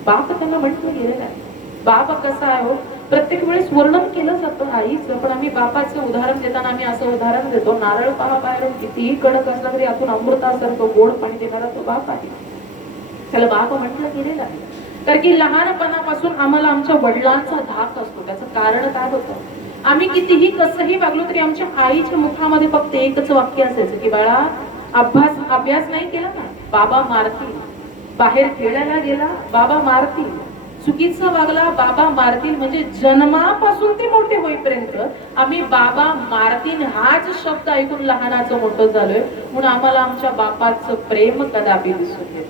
बाप त्यांना म्हटलं गेलेलं आहे. बाप कसा आहे हो? प्रत्येक वेळेस वर्णन केलं जातं आईचं, पण आम्ही बापाचं उदाहरण देताना आम्ही असं उदाहरण देतो, नारळ पहा बाहेरून कितीही कडक असला तरी आतून अमृतासारखं गोड पाणी देणारा तो बाप आहे. त्याला बाप म्हटलं गेलेलं आहे. कारण की लहानपणापासून आम्हाला आमच्या वडिलांचा धाक असतो. त्याचं कारण काय होतं? आम्ही कितीही कसंही वागलो तरी आमच्या आईच्या मुखामध्ये फक्त एकच वाक्य असायचं की बाळा, अभ्यास नाही केला ना, बाबा मारतील. बाहेर खेळायला गेला, बाबा मारतील. चुकीचं वागला, बाबा मारतील. म्हणजे जन्मापासून ते मोठे होईपर्यंत आम्ही बाबा मारतील हाच शब्द ऐकून लहानाचं मोठं झालोय. म्हणून आम्हाला आमच्या बापाचं प्रेम कदापि दिसून येत.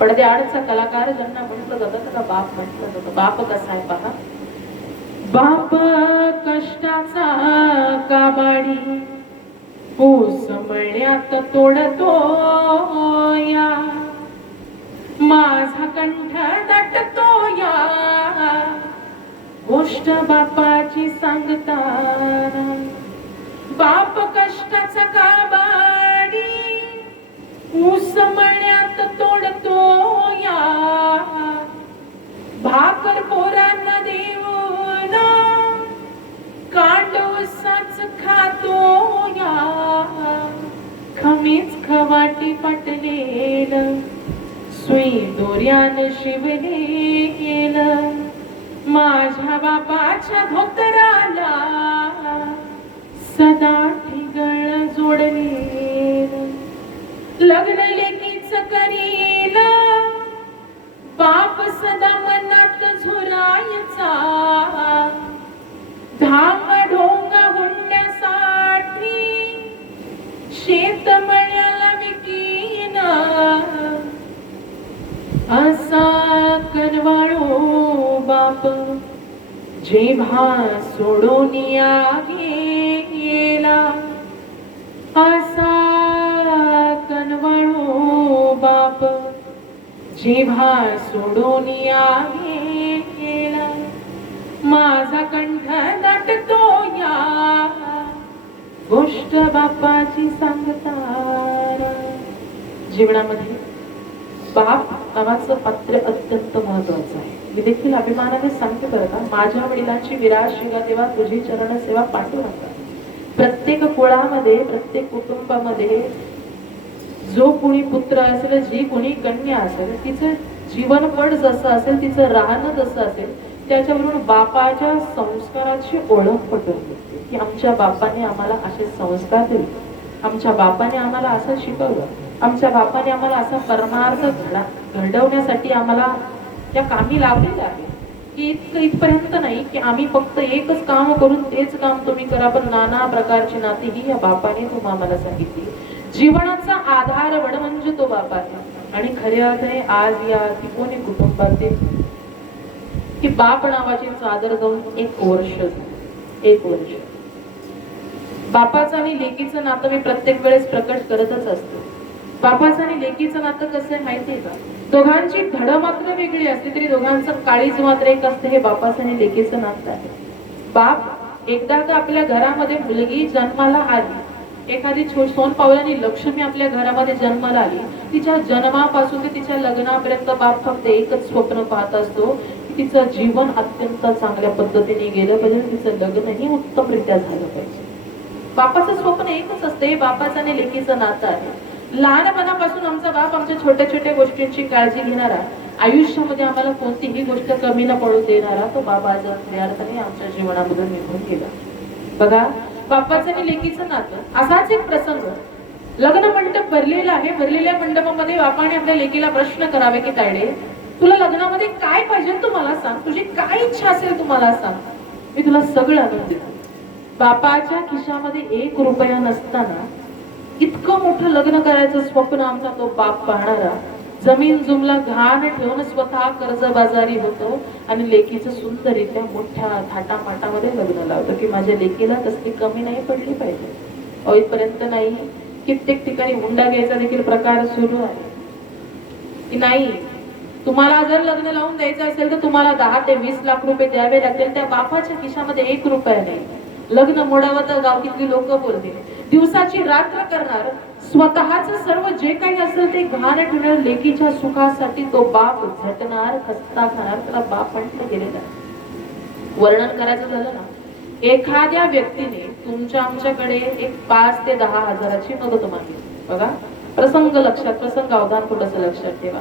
पडद्याआडचा कलाकार ज्यांना म्हटलं जातं त्याला बाप म्हटलं जातं. बाप कसा आहे पहा. बाप कष्टाचा काबाडी, ऊस मळ्यात तोडतो या. माझा कंठ दाटतो या, गोष्ट बापाची सांगताना. बाप कष्टाचा काबाडी, ऊस मळ्यात तोडतो या. भाकर पोरांना देऊन कांड ऊसाच खातो या. खमीच खवाटी पटलेलं, सुई दोऱ्यान शिवलेलं. माझ्या बापाच्या धोतराला सदा ठिगळ जोडलेलं. लग्न लेकीच करील बाप सदा मनात झुरायचा, धाम ढोंग हुंड्यासाठी शेत मळ्याला विकीन, असा कनवाळो बाप जेव्हा सोडून या गेला, असा कनवाळो बाप जेव्हा सोडून या गेला, माझा कंठ दाटतो या गोष्ट बापाची सांगताना. जीवनामध्ये बाप नावाचं पात्र अत्यंत महत्वाचं आहे. मी देखील अभिमानाने सांगते बरं का, माझ्या वडिलांची विराट शिगा देवा तुझी चरण सेवा पांडुरंगा. प्रत्येक कुळामध्ये, प्रत्येक कुटुंबामध्ये जो कोणी पुत्र असेल, जी कोणी कन्या असेल, तिचं जीवनपट जसं असेल, तिचं राहणं जसं असेल, त्याच्यावरून बापाच्या संस्काराची ओळख पटवून देते की आमच्या बापाने आम्हाला असे संस्कार दिले, आमच्या बापाने आम्हाला असं शिकवलं, आमच्या बापाने आम्हाला असा परमार्थ घडवण्यासाठी आम्हाला त्या कामी लावलेल्या आहे. की इथपर्यंत नाही की आम्ही फक्त एकच काम करून तेच काम तुम्ही करा, पण नाना प्रकारची नाती ही या बापाने तुम्हाला आम्हाला सांगितली. जीवनाचा आधार वड म्हणजे तो बाप आहे. आणि खरे अर्थाने आज या कोणी कुटुंबातील की बाप नावाची चादर जाऊन 1 वर्ष, 1 वर्ष बापाचं आणि लेकीचं नातं मी प्रत्येक वेळेस प्रकट करतच असतो. बापाचं आणि लेकीचं नातं कसं आहे माहितीये का? दोघांची धड मात्र वेगळी असते तरी दोघांचं काळीज मात्र एक असते. हे बापाचं आणि लेकीचं नातं आहे. बाप एकदा का आपल्या घरामध्ये मुलगी जन्माला आली, एखादी सोनपावलाने लक्ष्मी आपल्या घरामध्ये जन्माला आली, तिच्या जन्मापासून ते तिच्या लग्नापर्यंत बाप फक्त एकच स्वप्न पाहत असतो की तिचं जीवन अत्यंत चांगल्या पद्धतीने गेलं पाहिजे, तिचं लग्नही उत्तमरित्या झालं पाहिजे. बापाचं स्वप्न एकच असते. बापाचं आणि लेकीचं नातं आहे. लहानपणापासून आमचा बाप आमच्या छोट्या छोट्या गोष्टींची काळजी घेणारा, आयुष्यामध्ये आम्हाला कोणतीही गोष्ट कमी न पडू देणारा तो बाबा आज खऱ्या अर्थाने आमच्या जीवनामधून निघून गेला. बघा, बापाचं आणि लेकीचं नातं असाच एक प्रसंग. लग्न मंडप भरलेला आहे. भरलेल्या मंडपामध्ये बापाने आपल्या लेकीला प्रश्न करावे की तायडे, तुला लग्नामध्ये काय पाहिजे तू मला सांग, तुझी काय इच्छा असेल तू मला सांग, मी तुला सगळं आणून देतो. बापाच्या खिशामध्ये 1 रुपया नसताना इतकं मोठं लग्न करायचं स्वप्न आमचा तो बाप पाहणारा, जमीन जुमला घाण ठेवून स्वतः कर्जबाजारी होतो आणि लेकीचं सुंदररित्या मोठ्या थाटामाटामध्ये लग्न लावतो की माझ्या लेकीला कसली कमी नाही पडली पाहिजे. इथपर्यंत नाही, कित्येक ठिकाणी हुंडा घ्यायचा देखील प्रकार सुरू आहे की नाही, तुम्हाला जर लग्न लावून द्यायचं असेल तर तुम्हाला 10 ते 20 लाख रुपये द्यावे लागतील. त्या बापाच्या खिशामध्ये 1 रुपया नाही. लग्न मोडावं तर गावातली लोक बोलतील, दिवसाची रात्र करणार, स्वतःच सर्व जे काही असेल ते घाण ठेवणार, लेकीच्या सुखासाठी तो बाप झटणार, खस्ता खाणार. त्याला बाप म्हटलं गेलेलं. वर्णन करायचं झालं ना, एखाद्या व्यक्तीने तुमच्या आमच्याकडे एक 5 ते 10 हजाराची मदत मागितली. बघा, प्रसंग लक्षात, प्रसंग अवधान थोडंसं लक्षात ठेवा.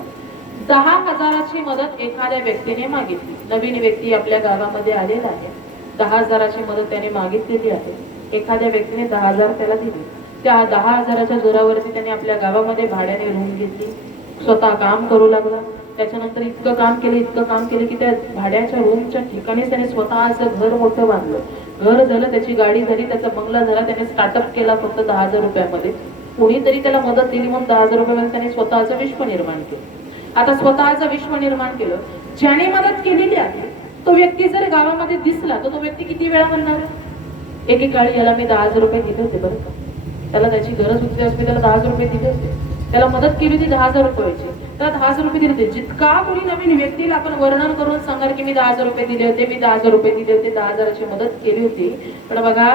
10 हजाराची मदत एखाद्या व्यक्तीने मागितली. नवीन व्यक्ती आपल्या गावामध्ये आलेला आहे. 10 हजाराची मदत त्याने मागितलेली आहे. एखाद्या व्यक्तीने 10 हजार त्याला दिले. त्या 10 हजाराच्या जोरावरती त्याने आपल्या गावामध्ये भाड्याने रूम घेतली, स्वतः काम करू लागला. त्याच्यानंतर इतकं काम केलं की त्या भाड्याच्या रूमच्या ठिकाणी त्याने स्वतःचं घर मोठं बांधलं. घर झालं, त्याची गाडी झाली, त्याचा बंगला झाला. त्याने स्टार्टअप केला फक्त 10 हजार रुपयामध्ये. कोणीतरी त्याला मदत दिली म्हणून 10 हजार रुपयामध्ये त्याने स्वतःचं विश्व निर्माण केलं. आता स्वतःचं विश्व निर्माण केलं, ज्याने मदत केलेली आहे तो व्यक्ती जर गावामध्ये दिसला तर तो व्यक्ती किती वेळा म्हणणार, एकेकाळी याला मी 10 हजार रुपये दिले होते बरं का, त्याला त्याची गरज होती असते, त्याला 10 हजार रुपये दिले होते, त्याला मदत केली होती 10 हजार रुपयाची, त्याला 10 हजार रुपये दिले होते. जितका कोणी नवीन व्यक्तीला आपण वर्णन करून सांगणार की मी 10 हजार रुपये दिले होते, मी 10 हजार रुपये दिले होते, 10 हजाराची मदत केली होती. पण बघा,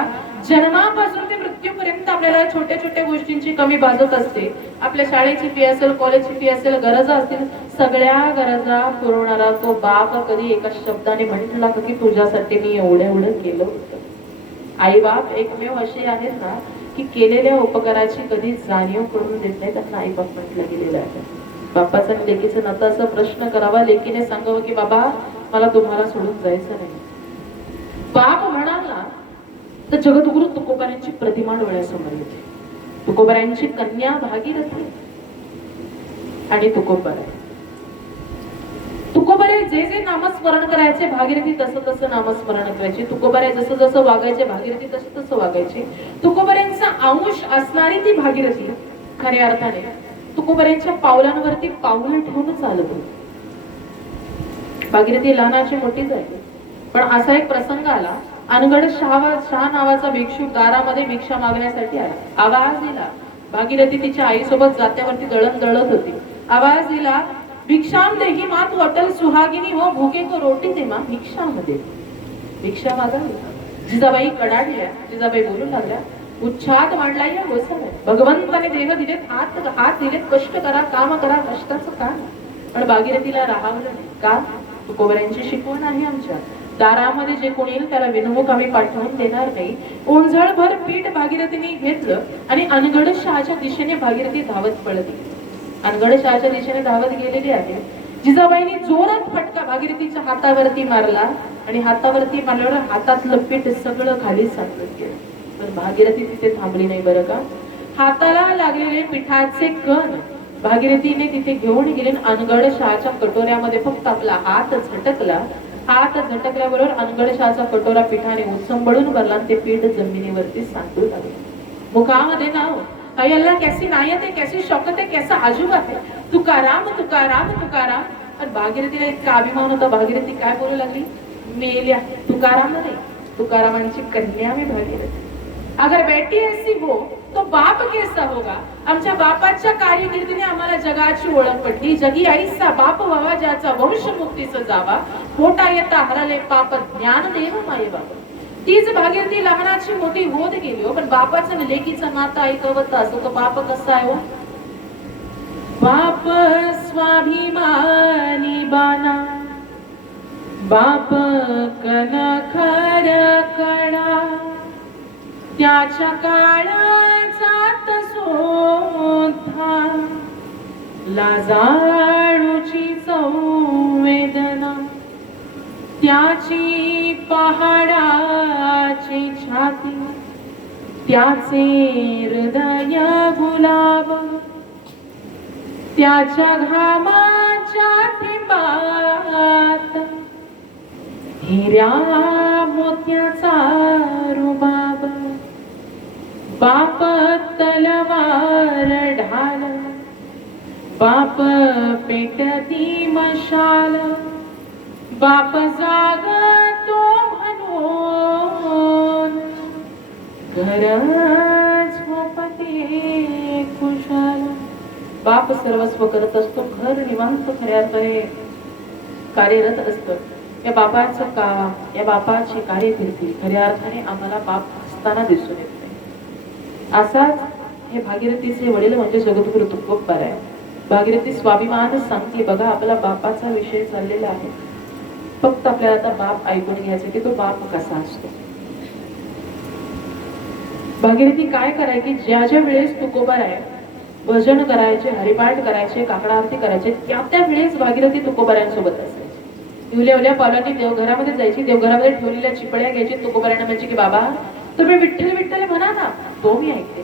जन्मापासून ते मृत्यूपर्यंत आपल्याला छोट्या छोट्या गोष्टींची कमी भासत असते. आपल्या शाळेची फी असेल, कॉलेजची फी असेल, गरजा असतील, सगळ्या गरजा पुरवणारा तो बाप कधी एका शब्दाने म्हटला की तुझ्यासाठी मी एवढं केलं होतं. आई बाप एकमेव असे आहेत ना की केलेल्या उपकाराची कधी जाणीव करून देत नाही, त्यांना आई बाप म्हटलं गेलेलं आहे. बापाचा आणि लेकीचं नातं असं प्रश्न करावा, लेकीने सांगावं की बाबा मला तुम्हाला सोडून जायचं नाही. बाप म्हणाल ना तर जगद्गुरु तुकोबारायांची प्रतिमा डोळ्यासमोर येते. तुकोबारायांची कन्या भागीरथी आणि तुकोबाराय. तुकोबारे जे जे नामस्मरण करायचे भागीरथी तसं तसं नामस्मरण करायचे. तुकोबारे जसं जसं वागायचे भागीरथी तसं तसं वागायचे. तुकोबाऱ्यांचा अंश असणारी ती भागीरथी खऱ्या अर्थाने तुकोबाऱ्यांच्या पावलांवरती पाऊल ठेवून चालत होती. भागीरथी लहानाची मोठी झाली. पण असा एक प्रसंग आला. अनगड शाह नावाचा भिक्षुक दारामध्ये भिक्षा मागण्यासाठी आला. आवाज दिला. भागीरथी तिच्या आईसोबत जात्यावरती दळण दळत होती. आवाज दिला, भिक्षाम देही मात वटल सुहागिनी हो, भूके को रोटी दे मा भिक्षामध्ये. भिक्षा मागावी. जिजाबाई कडाडल्या. जिजाबाई बोलू लागल्या, उच्छाद मांडला या गोसाव्या. भगवंताने देह दिलेत, हात दिलेत, कष्ट करा, काम करा, कष्टाचं काम. पण भागीरथीला राहावलं नाही. का? तुकोबाऱ्यांची शिकवण आहे आमच्या. दारामध्ये जे कोणी येईल त्याला विनमुख आम्ही पाठवून देणार नाही. ओंझळभर पीठ भागीरथीने घेतलं आणि अनगड शहाच्या दिशेने भागीरथी धावत पळली. अनगड शहाच्या दिशेने धावत गेलेली आहे. जिजाबाईंनी जोरात फटका भागीरथीच्या हातावरती मारला आणि हातावरती मारल्यावर हातातलं पीठ सगळं खाली सांडत गेलं. पण भागीरथी तिथे थांबली नाही बरं का. हाताला लागलेले पिठाचे कण भागीरथीने तिथे घेऊन गेले. अनगड शहाच्या कटोऱ्यामध्ये फक्त आपला हात झटकला. हात झटकल्याबरोबर अनगड शहाचा कटोरा पिठाने उचंबळून भरला. ते पीठ जमिनीवरती सांडू लागले. मुखामध्ये नाव, हाय अल्लाह कैसी नायत है, कैसी शौकत है, कैसा आजुबा है, तुकाराम तुकाराम तुकाराम. आणि भागीरथीला इतका अभिमान होता. भागीरथी काय बोलू लागली, मेल्या. तुकाराम नाही, तुकारामांची कन्या मी भागीरथी. अगर बेटी ऐसी हो तो बाप कैसा होगा. आमच्या बापाच्या कार्यकिर्दीने आम्हाला जगाची ओळख पडली. जगी आईचा बाप व्हावा, ज्याचा वंश मुक्तीचा जावा. पोटा येता हरले पाप, ज्ञान देव माये बाबा. तीच भागीरथी लहानाची मोठी होत गेली हो. पण बापाचं आणि लेकीचं नातं ऐकवत असं तो बाप कसा आहे हो. बाप स्वाभिमानी बाना, बाप कनखर कडा. त्याच्या काळाचात सोधा, लाजाळूची संवेदना. त्याची पहाडाची छाती, त्याचे हृदय गुलाब. त्याच्या घामाच्या थेंबात हिऱ्या मोत्याचा रुबाब. बाप तलवार ढाल, बाप पेटती मशाल. बाप जागतो म्हणून घर झोपते खुशाल. बाप सर्वस्व करत असतो. घर निवांत खऱ्या अर्थाने कार्यरत असतं. या बापाचं काम, या बापाची कार्यकिर्दी खऱ्या अर्थाने आम्हाला बाप असताना दिसून येत नाही. असाच हे भागीरथीचे वडील म्हणजे जगद्गुरु तुकोबाराय. भागीरथी स्वाभिमान सांगते, बघा आपला बापाचा विषय चाललेला आहे. फक्त आपल्याला आता बाप ऐकून घ्यायचं की तो बाप कसा असतो. भागीरथी काय करायची, ज्या ज्या वेळेस तुकोबाराय भजन करायचे, हरिपाठ करायचे, काकडा आरती करायचे, त्या वेळेस भागीरथी तुकोबाऱ्यांसोबत असायची. उल्या उल्या पावलांनी देवघरामध्ये जायची. देवघरामध्ये ठेवलेल्या चिपळ्या घ्यायची. तुकोबाऱ्यांना म्हणायची की बाबा तुम्ही विठ्ठल विठ्ठल म्हणा ना, तो मी ऐकते.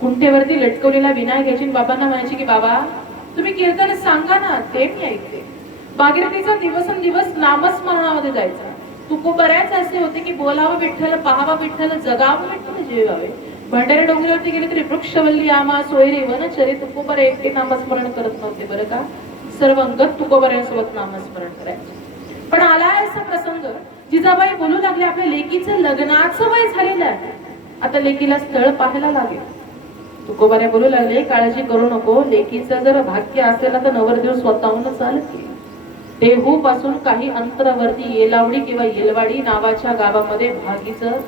कुंठेवरती लटकवलेला विना घ्यायची. बाबांना म्हणायची की बाबा तुम्ही कीर्तन सांगा ना, ते मी ऐकते. भागीरथीचा दिवसेंदिवस नामस्मरणामध्ये जायचा. तुकोबाऱ्याच असे होते की बोलावं विठ्ठल, पाहावा विठ्ठल, जगावं विठ्ठल, जेवावे. भंडारी डोंगरावरती गेले तरी वृक्षवल्ली आमा सोयरे वनचरे. तुकोबारे एकटे नामस्मरण करत नव्हते बरं का. सर्व अंगत तुकोबाऱ्यांसोबत नामस्मरण करायचे. पण आला असा प्रसंग, जिजाबाई बोलू लागले आपल्या लेकीचं लग्नाचं वय झालेलं आहे, आता लेकीला स्थळ पाहायला लागेल. तुकोबाऱ्या बोलू लागले काळजी करू नको, लेकीचं जर भाग्य असेल तर नवरदेव स्वतःहून चालतील. देहू पासून काही अंतरावरती येलावडी किंवा येलवाडी नावाच्या गावामध्ये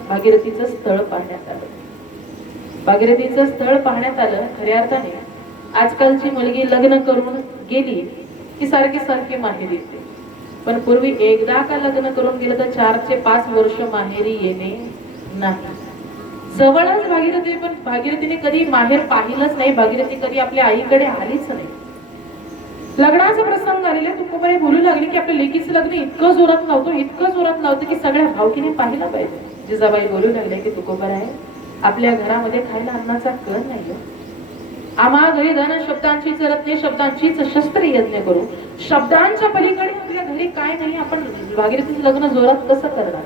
भागीरथीचं स्थळ पाहण्यात आलं. भागीरथीचं स्थळ पाहण्यात आलं. खऱ्या अर्थाने आजकालची मुलगी लग्न करून गेली की सारखी सारखी माहेरी येते. पण पूर्वी एकदा का लग्न करून गेलं तर 4 ते 5 वर्ष माहेरी येणे नाही. जवळच भागीरथी, पण भागीरथीने कधी माहेर पाहिलंच नाही. भागीरथी कधी आपल्या आईकडे आलीच नाही. लग्नाचा प्रसंग आलेला. तुकोबाई बोलू लागली की आपल्या लेकीचं लग्न इतकं जोरात लावतो, इतकं जोरात लावतो की सगळ्या भावकीने पाहिलं पाहिजे. जिजाबाई बोलू लागले की तुकोबाई आपल्या घरामध्ये खायला अन्नाचा कण नाही. आम्हा घरी धन शब्दांचीच रत्ने शब्दांचीच शस्त्र यज्ञ करू. शब्दांच्या पलीकडे आपल्या घरी काय नाही, आपण भागीरथीचं लग्न जोरात कसं करणार?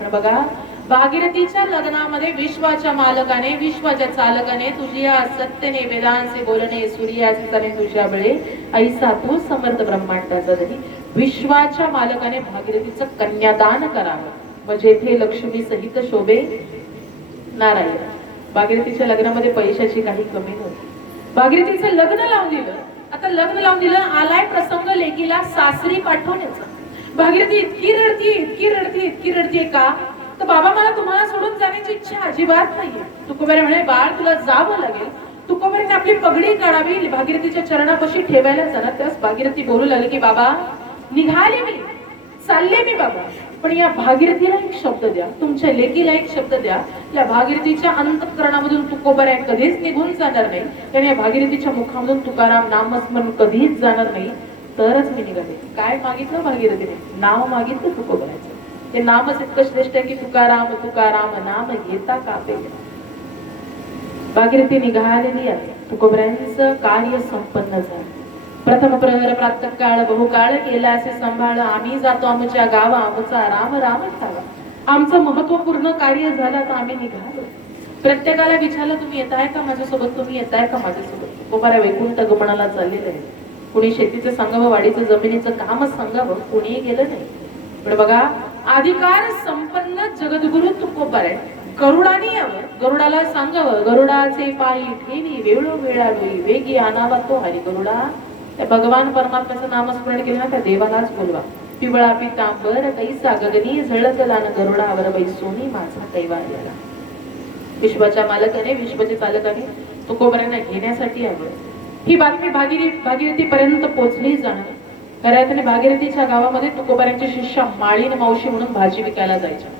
पण बघा, भागीरथीच्या लग्नामध्ये विश्वाच्या मालकाने विश्वाच्या चालकाने तुझ्या सत्यने वेदांचे बोलणे सूर्याचे तने तुझ्या वेळे ऐसा तू समर्थ ब्रह्मांडाचा धनी. विश्वाच्या मालकाने भागीरथीचं कन्यादान करावं, म्हणजे इथे लक्ष्मी सहित शोभे नारायण. भागीरथीच्या लग्नामध्ये पैशाची काही कमी नव्हती. भागीरथीचं लग्न लावून दिलं. आता लग्न लावून दिलं, आलाय प्रसंग लेकीला सासरी पाठवण्याचा. भागीरथी इतकी रडती इतकी रडती इतकी रडतीये का, तर बाबा मला तुम्हाला सोडून जाण्याची इच्छा अजिबात नाहीये. तुकोबारे म्हणे, बाळ तुला जावं लागेल. तुकोबारीने आपली पगडी काढावी, भागीरथीच्या चरणापाशी ठेवायला जाणार. त्यास भागीरथी बोलू लागली की बाबा निघाले मी, चालले मी बाबा, पण या भागीरथीला एक शब्द द्या, तुमच्या लेकीला एक शब्द द्या. या भागीरथीच्या अंतःकरणामधून तुकोबाऱ्या कधीच निघून जाणार नाही, आणि या भागीरथीच्या मुखामधून तुकाराम नामस्मरण कधीच जाणार नाही, तरच मी निघाले. काय मागितलं भागीरथीने? नाव मागितलं तुकोबाऱ्याचं. ते नामच इतकं श्रेष्ठ आहे की तुकाराम तुकाराम नाम घेता कापे. भागीरथी निघालेली आहे. तुकोबाऱ्यांचं कार्य संपन्न झालं. प्रथम प्रहर प्रातः काळ बहुकाळ केला असे संभाळ, आम्ही जातो आमच्या गावा आमचा राम राम ठावा. आमचं महत्वपूर्ण कार्य झालं, तर आम्ही निघालो. प्रत्येकाला विचारलं, तुम्ही येताय का माझ्यासोबत, तुम्ही येताय का माझ्यासोबत? तुकोबाऱ्या वैकुंठ गमनाला चाललेलं आहे. कुणी शेतीचं सांगावं, वाडीचं जमिनीचं कामच सांगावं, कुणीही गेलं नाही. पण बघा, अधिकार संपन्न जगद्गुरु तुकोबाऱ्या गरुडाने यावं, गरुडाला सांगावं, गरुडाचे पायी ठेवी वेळो वेळावेळी वेगी आणावा तो हरी गरुडा. त्या भगवान परमात्म्याचं नामस्मरण केलं ना, त्या देवालाच बोलवा. पिवळा पितांबर कैसा गगनी झळकला न गरुडावर बैसोनी माझा कैवा आला. विश्वाच्या मालकाने विश्वाच्या चालकाने तुकोबाऱ्यांना घेण्यासाठी यावं. ही बातमी भागीरथी पर्यंत पोहोचली जाणार. खऱ्या अर्थाने भागीरथीच्या गावामध्ये तुकोबाऱ्यांच्या शिष्या माळीन मावशी म्हणून भाजी विकायला जायच्या.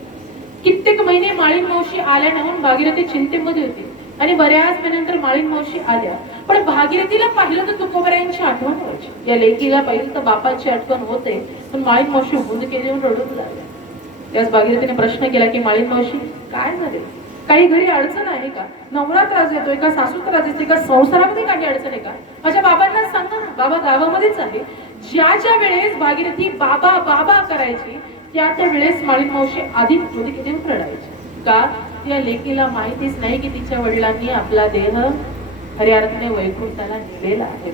कित्येक महिने माळीन मावशी आल्या नाही, भागीरथी चिंतेमध्ये होती. आणि बऱ्याच महिन्यानंतर माळीन मावशी आल्या, पण भागीरथीला पाहिलं तर तुकोबाऱ्यांची आठवण व्हायची. या लेकीला पाहिलं तर बापाची आठवण होते, पण माळीन मावशी हुंदके देऊन रडून लागल्या. त्याच भागीरथीने प्रश्न केला की माळीन मावशी काय झाले, काही घरी अडचण आहे का? नवरा त्रास देतोय का, सासू त्रास देते का, संसारामध्ये काही अडचण आहे का? माझ्या बाबांना सांगा ना. बाबा गावामध्येच आहे. ज्या वेळेस भागीरथी बाबा बाबा करायची, त्या वेळेस माळीन मावशी आधी हुंदके देऊन रडायची. का? या लेकीला माहितीच नाही की तिच्या वडिलांनी आपला देह खऱ्या अर्थाने वैकुंठाला नेलेला आहे.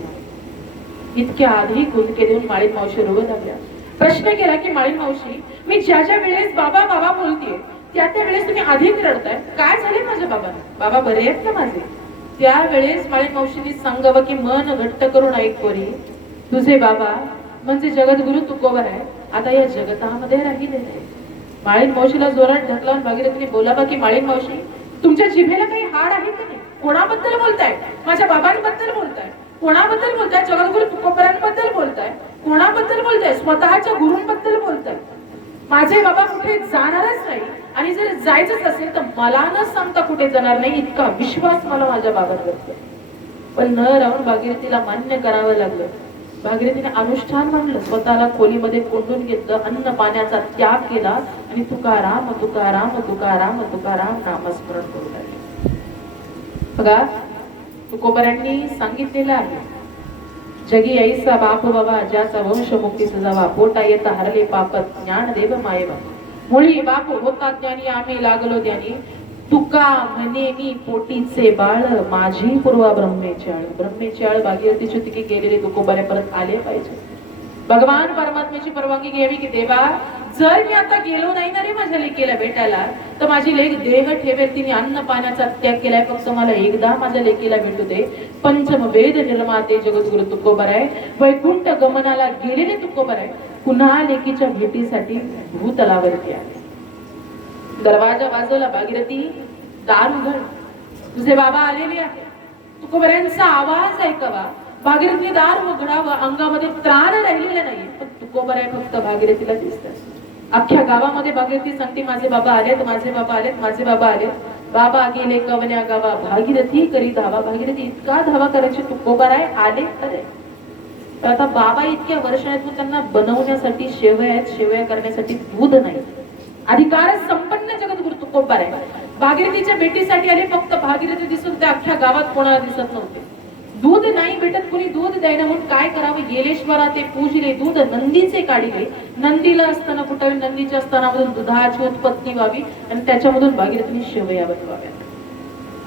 इतक्या आधी गुंतके देऊन माळीन मावशी रडू लागल्या. प्रश्न केला की माळीन मावशी, मी ज्या वेळेस बाबा बाबा बोलतेय त्या वेळेस तुम्ही अधिक रडताय, काय झाले माझ्या बाबांना? बाबा बरे आहेत ना माझे? त्यावेळेस माळीन मावशीने सांगावं की मन घट्ट करून ऐक पोरी, तुझे बाबा म्हणजे जगद्गुरु तुकोबार आहे, आता या जगतामध्ये राहिलेले आहे. माळीन मावशीला जोरात ढकलावून भागीरथीने बोलावा की माळीन मावशी, तुमच्या जिभेला काही हाड आहे का नाही? कोणाबद्दल बोलताय? माझ्या बाबांबद्दल बोलताय? कोणाबद्दल बोलताय? जगद्गुरु तुकोबारांबद्दल बोलताय? कोणाबद्दल बोलताय? स्वतःच्या गुरूंबद्दल बोलताय? माझे बाबा कुठे जाणारच नाही, आणि जर जायचंच असेल तर मला न सांगता कुठे जाणार नाही, इतका विश्वास मला माझ्या बाबांवर. पण न राहून भागीरथीला मान्य करावं लागलं. भागीरथीने अनुष्ठान मानलं, स्वतःला खोलीमध्ये कोंडून घेतलं, अन्न पाण्याचा त्याग केला, आणि तुकाराम तुकाराम तुकाराम तुकाराम नामस्मरण करू लागले. बघा, तुकोबाऱ्यांनी सांगितलेलं आहे, जगी ऐसा बाप बाबा ज्याचा वंश मुक्ती सजावा, पोटा येता हरले पाप ज्ञान देव मायेबा. मुळी बाप होता ज्ञानी आम्ही लागलो ज्ञानी, तुका म्हणे मी पोटीचे बाळ माझी पूर्वा ब्रह्मेचाळ. ब्रह्मेचाळ भागीरथीची तिथे गेलेले तुकोबारे परत आले पाहिजे. भगवान परमात्म्याची परवानगी घ्यावी की देवा, जर मी आता गेलो नाही ना रे माझ्या लेकीला भेटायला, तर माझी लेक देह ठेवेल, तिने अन्न पाण्याचा त्याग केलाय, फक्त मला एकदा माझ्या लेकीला भेटू दे. पंचम वेद निर्माते जगद्गुरु तुकोबार आहे, वैकुंठ गमनाला गेलेले तुकोबार आहे, पुन्हा लेकीच्या भेटीसाठी भूतलावरती आले. दरवाजा वाजवला. भागीरथी दार उघड, तुझे बाबा आलेले आहे. तुकोबाऱ्यांचा आवाज ऐकावा. भागीरथीने दार उघडावं. अंगामध्ये त्राण राहिलेले नाही, पण तुकोबाऱ्या फक्त भागीरथीला दिसतात. अख्ख्या गावामध्ये भागीरथी सांगते माझे बाबा आलेत, माझे बाबा आलेत, माझे बाबा आलेत. बाबा गेले कवन्या गावा, भागीरथी करी धावा. भागीरथी इतका धावा करायची, तुकोबाराय आले खरे. तर आता बाबा इतक्या वर्षातून त्यांना बनवण्यासाठी शेवया आहेत, शेवया करण्यासाठी दूध नाही. अधिकार संपन्न जगद्गुरु तुकोबार आहे. भागीरथीच्या भेटीसाठी आले, फक्त भागीरथी दिसत होते, अख्ख्या गावात कोणाला दिसत नव्हते. दूध नाही भेटत, कुणी दूध द्यायला म्हणून काय करावं, गेलेश्वरा ते पूजले दूध नंदीचे काढिले. नंदीला असताना फुटावे, नंदीच्या स्तनामधून दुधाची उत्पत्ती व्हावी आणि त्याच्यामधून भागीरथीने शेवया बनवाव्यात.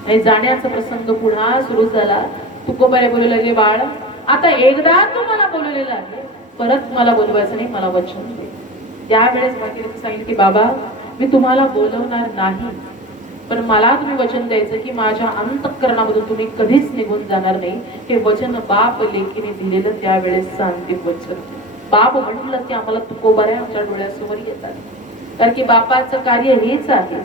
आणि जाण्याचा प्रसंग पुन्हा सुरू झाला. तुकोबारे बोलू लागले, बाळ आता एकदा तू मला बोलवलेलं आहे, परत मला बोलवायचं नाही, मला वचन दे. त्यावेळेस भागीरथी सांगितले की बाबा मी तुम्हाला बोलवणार नाही, पण मला तुम्ही वचन द्यायचं की माझ्या अंतःकरणामधून तुम्ही कधीच निघून जाणार नाही. हे वचन बाप लेकीने दिलेलं त्यावेळेस अंतिम वचन. बाप म्हटलं की आम्हाला तुकोबाऱ्या आमच्या डोळ्यासमोर येतात. कारण की बापाचं कार्य हेच आहे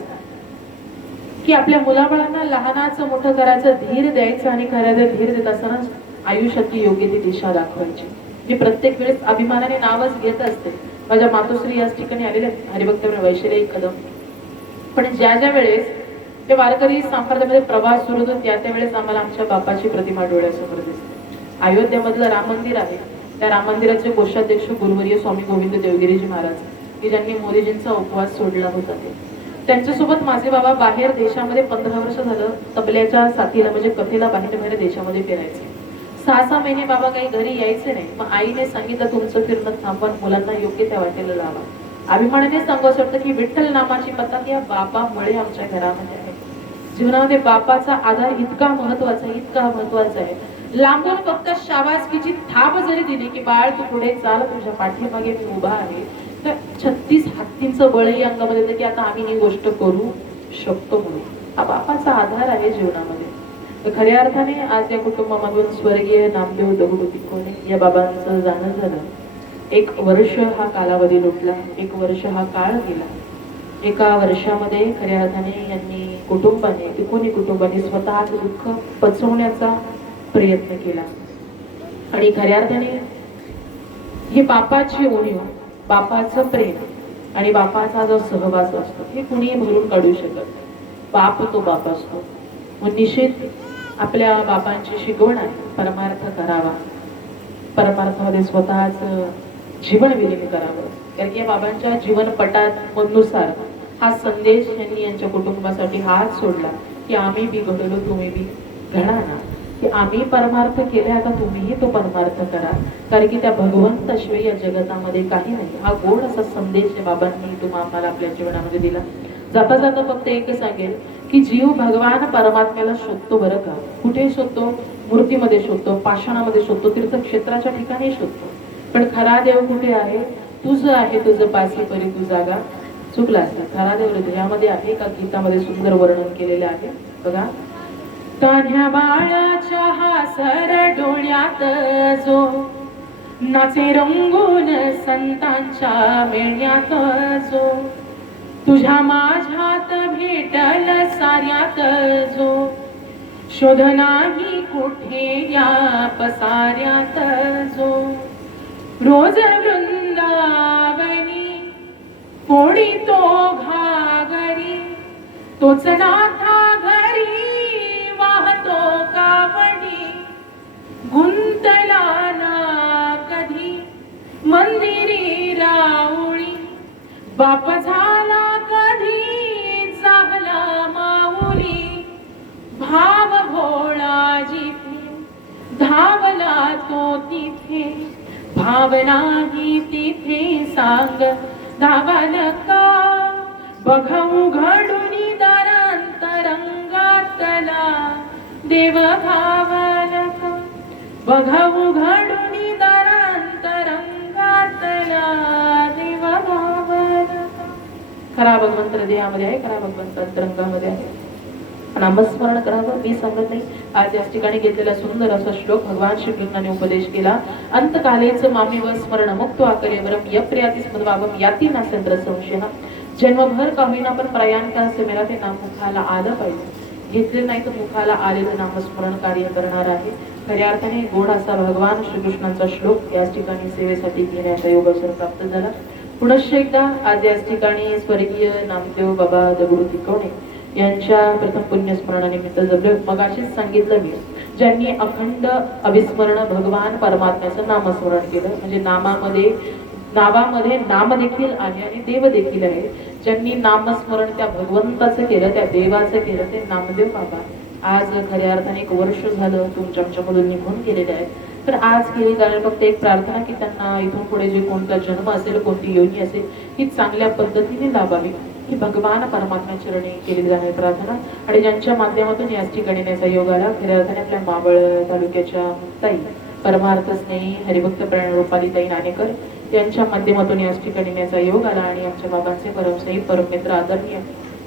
की आपल्या मुलाबाळांना लहानाचं मोठं करायचं, धीर द्यायचं आणि खऱ्या धीर देत असताना आयुष्यातली योग्य ती दिशा दाखवायची. मी प्रत्येक वेळेस अभिमानाने नावच घेत असते. माझ्या मातोश्री याच ठिकाणी आलेल्या हरिभक्त वैशिले कदम. पण ज्या ज्या वेळेस ते वारकरी संप्रदायामध्ये प्रवास सुरू होतो त्या वेळेस आम्हाला आमच्या बापाची प्रतिमा डोळ्यासमोर दिसते. अयोध्येमधलं राम मंदिर आहे, त्या राम मंदिराचे कोषाध्यक्ष गुरुवर्य स्वामी गोविंद देवगिरीजी महाराज, की ज्यांनी मोदीजींचा उपवास सोडला होता. त्यांच्यासोबत माझे बाबा बाहेर देशामध्ये 15 वर्ष झालं तबल्याच्या साथीला म्हणजे कथेला बाहेर देशामध्ये फिरायचे. 6-6 महिने बाबा काही घरी यायचे नाही. मग आईने सांगितलं तुमचं फिरणं थांबवा, मुलांना योग्य त्या वाटेला लावा. अभिमानाने सांगू असं वाटतं की विठ्ठल नामाची पत्ता या बापामुळे आमच्या घरामध्ये आहे. जीवनामध्ये बापाचा आधार इतका महत्वाचा आहे, इतका महत्वाचा आहे. लांबून फक्त शाबासकीची थाप जरी दिली की बाळ तू पुढे चाल, तुझ्या पाठीमागे मी उभा आहे, तर 36 हत्तींचं बळही अंगामध्ये येतं की आता आम्ही ही गोष्ट करू शकतो म्हणून. हा बापाचा आधार आहे जीवनामध्ये. तर खऱ्या अर्थाने आज या कुटुंबामधून स्वर्गीय नामदेव दगडू तिकोने या बाबांचं जाणं झालं. 1 वर्ष हा कालावधी लुटला, 1 वर्ष हा काळ गेला. एका वर्षामध्ये खऱ्या अर्थाने यांनी कुटुंबाने स्वतःच दुःख पचवण्याचा प्रयत्न केला. आणि खऱ्या अर्थाने ही बापाची उणीव, बापाचं प्रेम आणि बापाचा जो सहवास असतो हे कुणी भरून काढू शकत. बाप तो बाप असतो. मग निश्चित आपल्या बापांची शिकवण आहे, परमार्थ करावा, परमार्थामध्ये स्वतःच जीवन विलीन करावं. कारण की बाबांच्या जीवनपटात नुसार हा संदेश यांनी यांच्या कुटुंबासाठी हाच सोडला की आम्ही बी घडलो, तुम्ही बी घडा ना, की आम्ही परमार्थ केले, आता तुम्हीही तो परमार्थ करा. कारण की त्या भगवंत शिवाय या जगतामध्ये काही नाही. हा गोड असा संदेश बाबांनी आम्हाला आपल्या जीवनामध्ये दिला. जाता जाता फक्त एक सांगेल की जीव भगवान परमात्म्याला शोधतो बरं का. कुठे शोधतो? मूर्तीमध्ये शोधतो, पाषाणामध्ये शोधतो, तीर्थक्षेत्राच्या ठिकाणी शोधतो. पण खरा देव कुठे आहे? तुझं आहे, तुझं पासी परी तू जागा. चुकला असता. खरा देव हृदयामध्ये आहे का? गीतामध्ये सुंदर वर्णन केलेलं आहे बघा. तान्ह्या बाळाच्या हासर डोळ्यात जो नाचे रंगून संतांच्या मेळ्यात जो, तुझ्या माझ्यात भेटल साऱ्यात जो, शोध नाही कुठे या पसाऱ्यात जो, रोज वृंदावनी कोणी तो घागरी, तोच नाथा घरी वाहतो कावडी, गुंतला ना कधी मंदिरी राऊळी, बाप झाला कधी झाला माऊली, भाव भोळा जिथे धावला तो तिथे, भावनाही तिथे सांग धावल का, बघू घडून दारांतरंगातला देव भावल का, बघू घडून दारांतरंगातला देव भावल का. खरा भगवंत हृदयामध्ये आहे, खरा भगवंत अंतरंगामध्ये आहे. नामस्मरण करावं मी सांगत नाही. आज या ठिकाणी घेतलेला सुंदर असा श्लोक भगवान श्रीकृष्णाने उपदेश केला. अंतकालेच मामेव स्मरण मुक्त्वा कलेवरम यप्रियाती स्मृतभावम याती नासेंद्र संशय. जन्मभर का होईना पण प्रयाणकांचे मेला ते नाम मुखाला आलं पाहिजे. घेतले नाही तर मुखाला आलेलं नामस्मरण कार्य करणार आहे. खऱ्या अर्थाने गोड असा भगवान श्रीकृष्णांचा श्लोक याच ठिकाणी सेवेसाठी घेण्याचा योग अवसर प्राप्त झाला. पुनश्च एकदा आज याच ठिकाणी स्वर्गीय नामदेव बाबा दगडू तिकोने यांच्या प्रथम पुण्यस्मरणानिमित्त जमले. मगाशीच सांगितलं मी, ज्यांनी अखंड अविस्मरण भगवान परमात्म्याचं नामस्मरण केलं, म्हणजे नावामध्ये नाम देखील आहे आणि देव देखील आहे. ज्यांनी नामस्मरण त्या भगवंताचं केलं, त्या देवाचं केलं, ते नामदेव बाबा. आज खऱ्या अर्थाने 1 वर्ष झालं तुमच्या आमच्यामधून निघून गेलेले आहेत. तर आज गेली कारण फक्त एक प्रार्थना की त्यांना इथून पुढे जे कोणता जन्म असेल, कोणती योनी असेल, ही चांगल्या पद्धतीने लाभावी, ही भगवान परमात्म्याच्या चरणी केलेली जाणारी प्रार्थना. आणि ज्यांच्या माध्यमातून याच ठिकाणी येण्याचा योग आला, खऱ्या अर्थाने आपल्या मावळ तालुक्याच्या ताई परमार्थ स्नेही हरिभक्त प्रण रूपाली ताई नाणेकर यांच्या माध्यमातून याच ठिकाणी येण्याचा योग आला. आणि आमच्या बाबांचे परमस्नेही परममित्र आदरणीय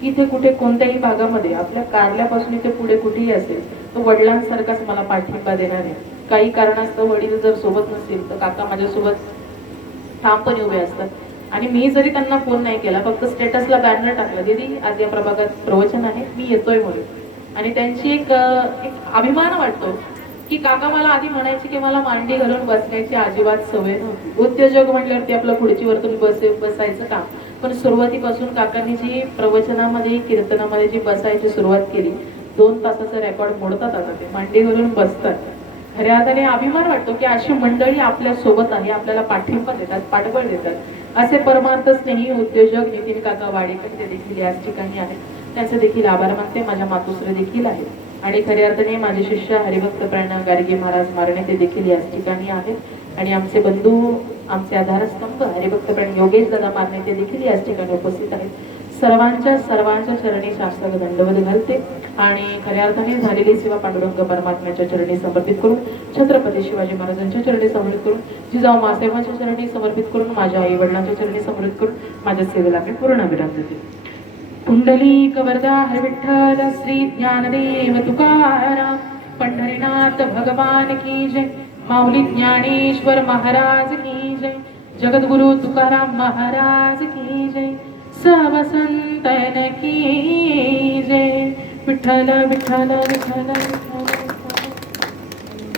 इथे कुठे कोणत्याही भागामध्ये आपल्या कारल्यापासून इथे पुढे कुठेही असेल तो वडिलांसारखाच मला पाठिंबा देणार आहे. काही कारणास्तव वडील जर सोबत नसतील तर काका माझ्यासोबत ठामपणे उभे असतात. आणि मी जरी त्यांना फोन नाही केला, फक्त स्टेटसला बॅनर टाकला, दीदी आज या प्रभागात प्रवचन आहे, मी येतोय म्हणून, आणि त्यांची एक अभिमान वाटतो की काका मला आधी म्हणायचे की मला मांडी घालून बसण्याची अजिबात सवय नव्हती. उद्योजक म्हटल्यावरती आपलं खुर्चीवरतून बसायचं काम, पण सुरुवातीपासून काकांनी जी प्रवचनामध्ये कीर्तनामध्ये जी बसायची सुरुवात केली, 2 तासाचं रेकॉर्ड मोडतात. आता ते मांडी घालून बसतात. खऱ्या अर्थाने अभिमान वाटतो की अशी मंडळी आपल्या सोबत आहे, आपल्याला पाठिंबा देतात, पाठबळ देतात. असे परमार्थ स्नेही उद्योजक नितीन काका वाडेकर ते देखील याच ठिकाणी आहेत. त्यांचे देखील आभार मानते. माझ्या मातुश्री देखील आहेत. आणि खऱ्या अर्थाने माझे शिष्य हरिभक्त प्रण गाडगे महाराज मारणे ते देखील याच ठिकाणी आहेत. आणि आमचे बंधू, आमचे आधारस्तंभ हरिभक्त प्रण योगेश दादा मारणे ते देखील याच ठिकाणी उपस्थित आहेत. सर्वांच्या चरणी शास्त्रक दंडवत घालते आणि खऱ्या अर्थाने झालेली सेवा पांडुरंग परमात्म्याच्या चरणी समर्पित करून, छत्रपती शिवाजी महाराजांच्या चरणी समर्पित करून, जिजाऊ मासाहेबांच्या चरणी समर्पित करून, माझ्या आई वडिलांच्या चरणी समर्पित करून माझ्या सेवेला मी पूर्ण विराम देते. पुंडलिक वरदा हरी विठ्ठल श्री ज्ञानदेव तुकाराम पंढरीनाथ भगवान की जय. माऊली ज्ञानेश्वर महाराज की जय. जगद्गुरु तुकाराम महाराज की जय. सर्व संतन की जय. विठ्ठल विठ्ठल विठ्ठल विठ्ठल.